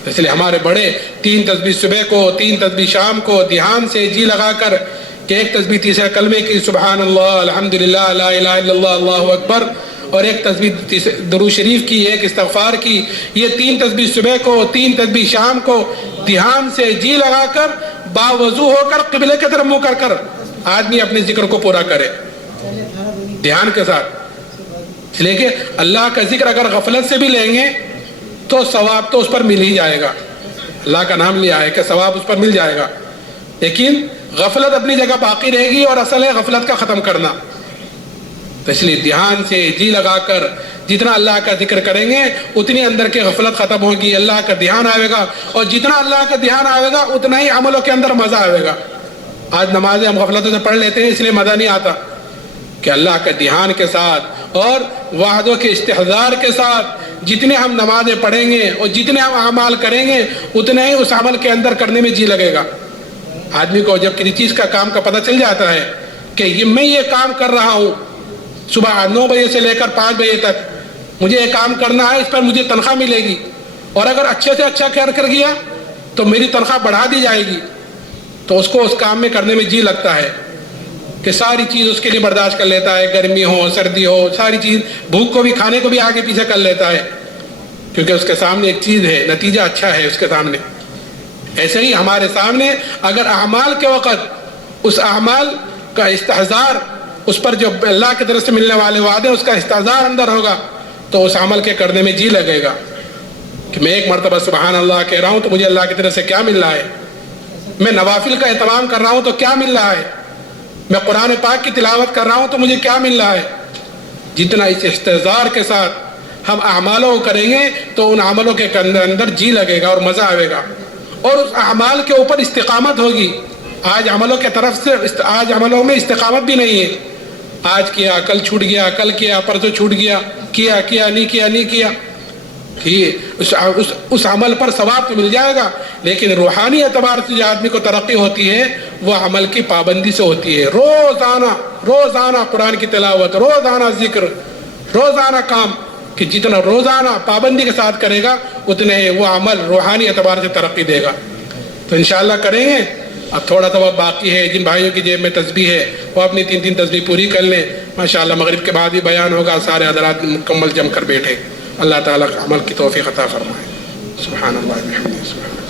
اس لیے ہمارے بڑے 3 تسبیح صبح کو، 3 تسبیح شام کو دھیان سے جی لگا کر، کہ ایک تسبیح تیسرے کلمے کی سبحان اللہ، الحمدللہ، لا الہ الا اللہ، اللہ اکبر، اور ایک تسبیح درود شریف کی، ایک استغفار کی، یہ 3 تسبیح صبح کو، 3 تسبیح شام کو دھیان سے جی لگا کر باوضو ہو کر قبلے کی طرف منہ کر کر آدمی اپنے ذکر کو پورا کرے دھیان کے ساتھ۔ اس لیے کہ اللہ کا ذکر اگر غفلت سے بھی لیں گے تو ثواب تو اس پر مل ہی جائے گا، اللہ کا نام لیا ہے کہ ثواب اس پر مل جائے گا، لیکن غفلت اپنی جگہ باقی رہے گی، اور اصل ہے غفلت کا ختم کرنا۔ تو اس لیے دھیان سے جی لگا کر جتنا اللہ کا ذکر کریں گے اتنی اندر کی غفلت ختم ہوگی، اللہ کا دھیان آئے گا، اور جتنا اللہ کا دھیان آئے گا اتنا ہی عملوں کے اندر مزہ آئے گا۔ آج نمازیں ہم غفلتوں سے پڑھ لیتے ہیں اس لیے مزہ نہیں آتا، کہ اللہ کا دھیان کے ساتھ اور وعدوں کے استحضار کے ساتھ جتنے ہم نمازیں پڑھیں گے اور جتنے ہم اعمال کریں گے اتنے ہی اس عمل کے اندر کرنے میں جی لگے گا۔ آدمی کو جب کسی چیز کا کام کا پتہ چل جاتا ہے کہ میں یہ کام کر رہا ہوں، صبح 9 بجے سے لے کر 5 بجے تک مجھے یہ کام کرنا ہے، اس پر مجھے تنخواہ ملے گی، اور اگر اچھے سے اچھا کر گیا تو میری تنخواہ بڑھا دی جائے گی، تو اس کو اس کام میں کرنے میں جی لگتا ہے، کہ ساری چیز اس کے لیے برداشت کر لیتا ہے، گرمی ہو سردی ہو، ساری چیز، بھوک کو بھی کھانے کو بھی آگے پیچھے کر لیتا ہے، کیونکہ اس کے سامنے ایک چیز ہے، نتیجہ اچھا ہے اس کے سامنے۔ ایسے ہی ہمارے سامنے اگر اعمال کے وقت اس اعمال کا استحضار، اس پر جو اللہ کی طرف سے ملنے والے وعدے اس کا استحضار اندر ہوگا تو اس عمل کے کرنے میں جی لگے گا، کہ میں ایک مرتبہ سبحان اللہ کہہ رہا ہوں تو مجھے اللہ کی طرف سے کیا مل رہا ہے، میں نوافل کا اہتمام کر رہا ہوں تو کیا مل رہا ہے، میں قرآن پاک کی تلاوت کر رہا ہوں تو مجھے کیا مل رہا ہے۔ جتنا اس استحضار کے ساتھ ہم اعمالوں کو کریں گے تو ان عملوں کے اندر جی لگے گا اور مزہ آئے گا، اور اس اعمال کے اوپر استقامت ہوگی۔ آج عملوں کے طرف سے آج عملوں میں استقامت بھی نہیں ہے، آج کیا کل چھوٹ گیا، کل کیا پرسوں چھوٹ گیا، کیا نہیں کیا، اس عمل پر ثواب تو مل جائے گا، لیکن روحانی اعتبار سے جو آدمی کو ترقی ہوتی ہے وہ عمل کی پابندی سے ہوتی ہے۔ روزانہ قرآن کی تلاوت، روزانہ ذکر، روزانہ کام، کہ جتنا روزانہ پابندی کے ساتھ کرے گا اتنے ہی وہ عمل روحانی اعتبار سے ترقی دے گا۔ تو انشاءاللہ کریں گے۔ اب تھوڑا سا وقت باقی ہے، جن بھائیوں کی جیب میں تسبیح ہے وہ اپنی 3 تسبیح پوری کر لیں۔ ماشاءاللہ مغرب کے بعد بھی بیان ہوگا، سارے حضرات مکمل جم کر بیٹھے۔ اللہ تعالیٰ عمل کی توفیق عطا فرمائے۔ سبحان اللہ و بحمدہ۔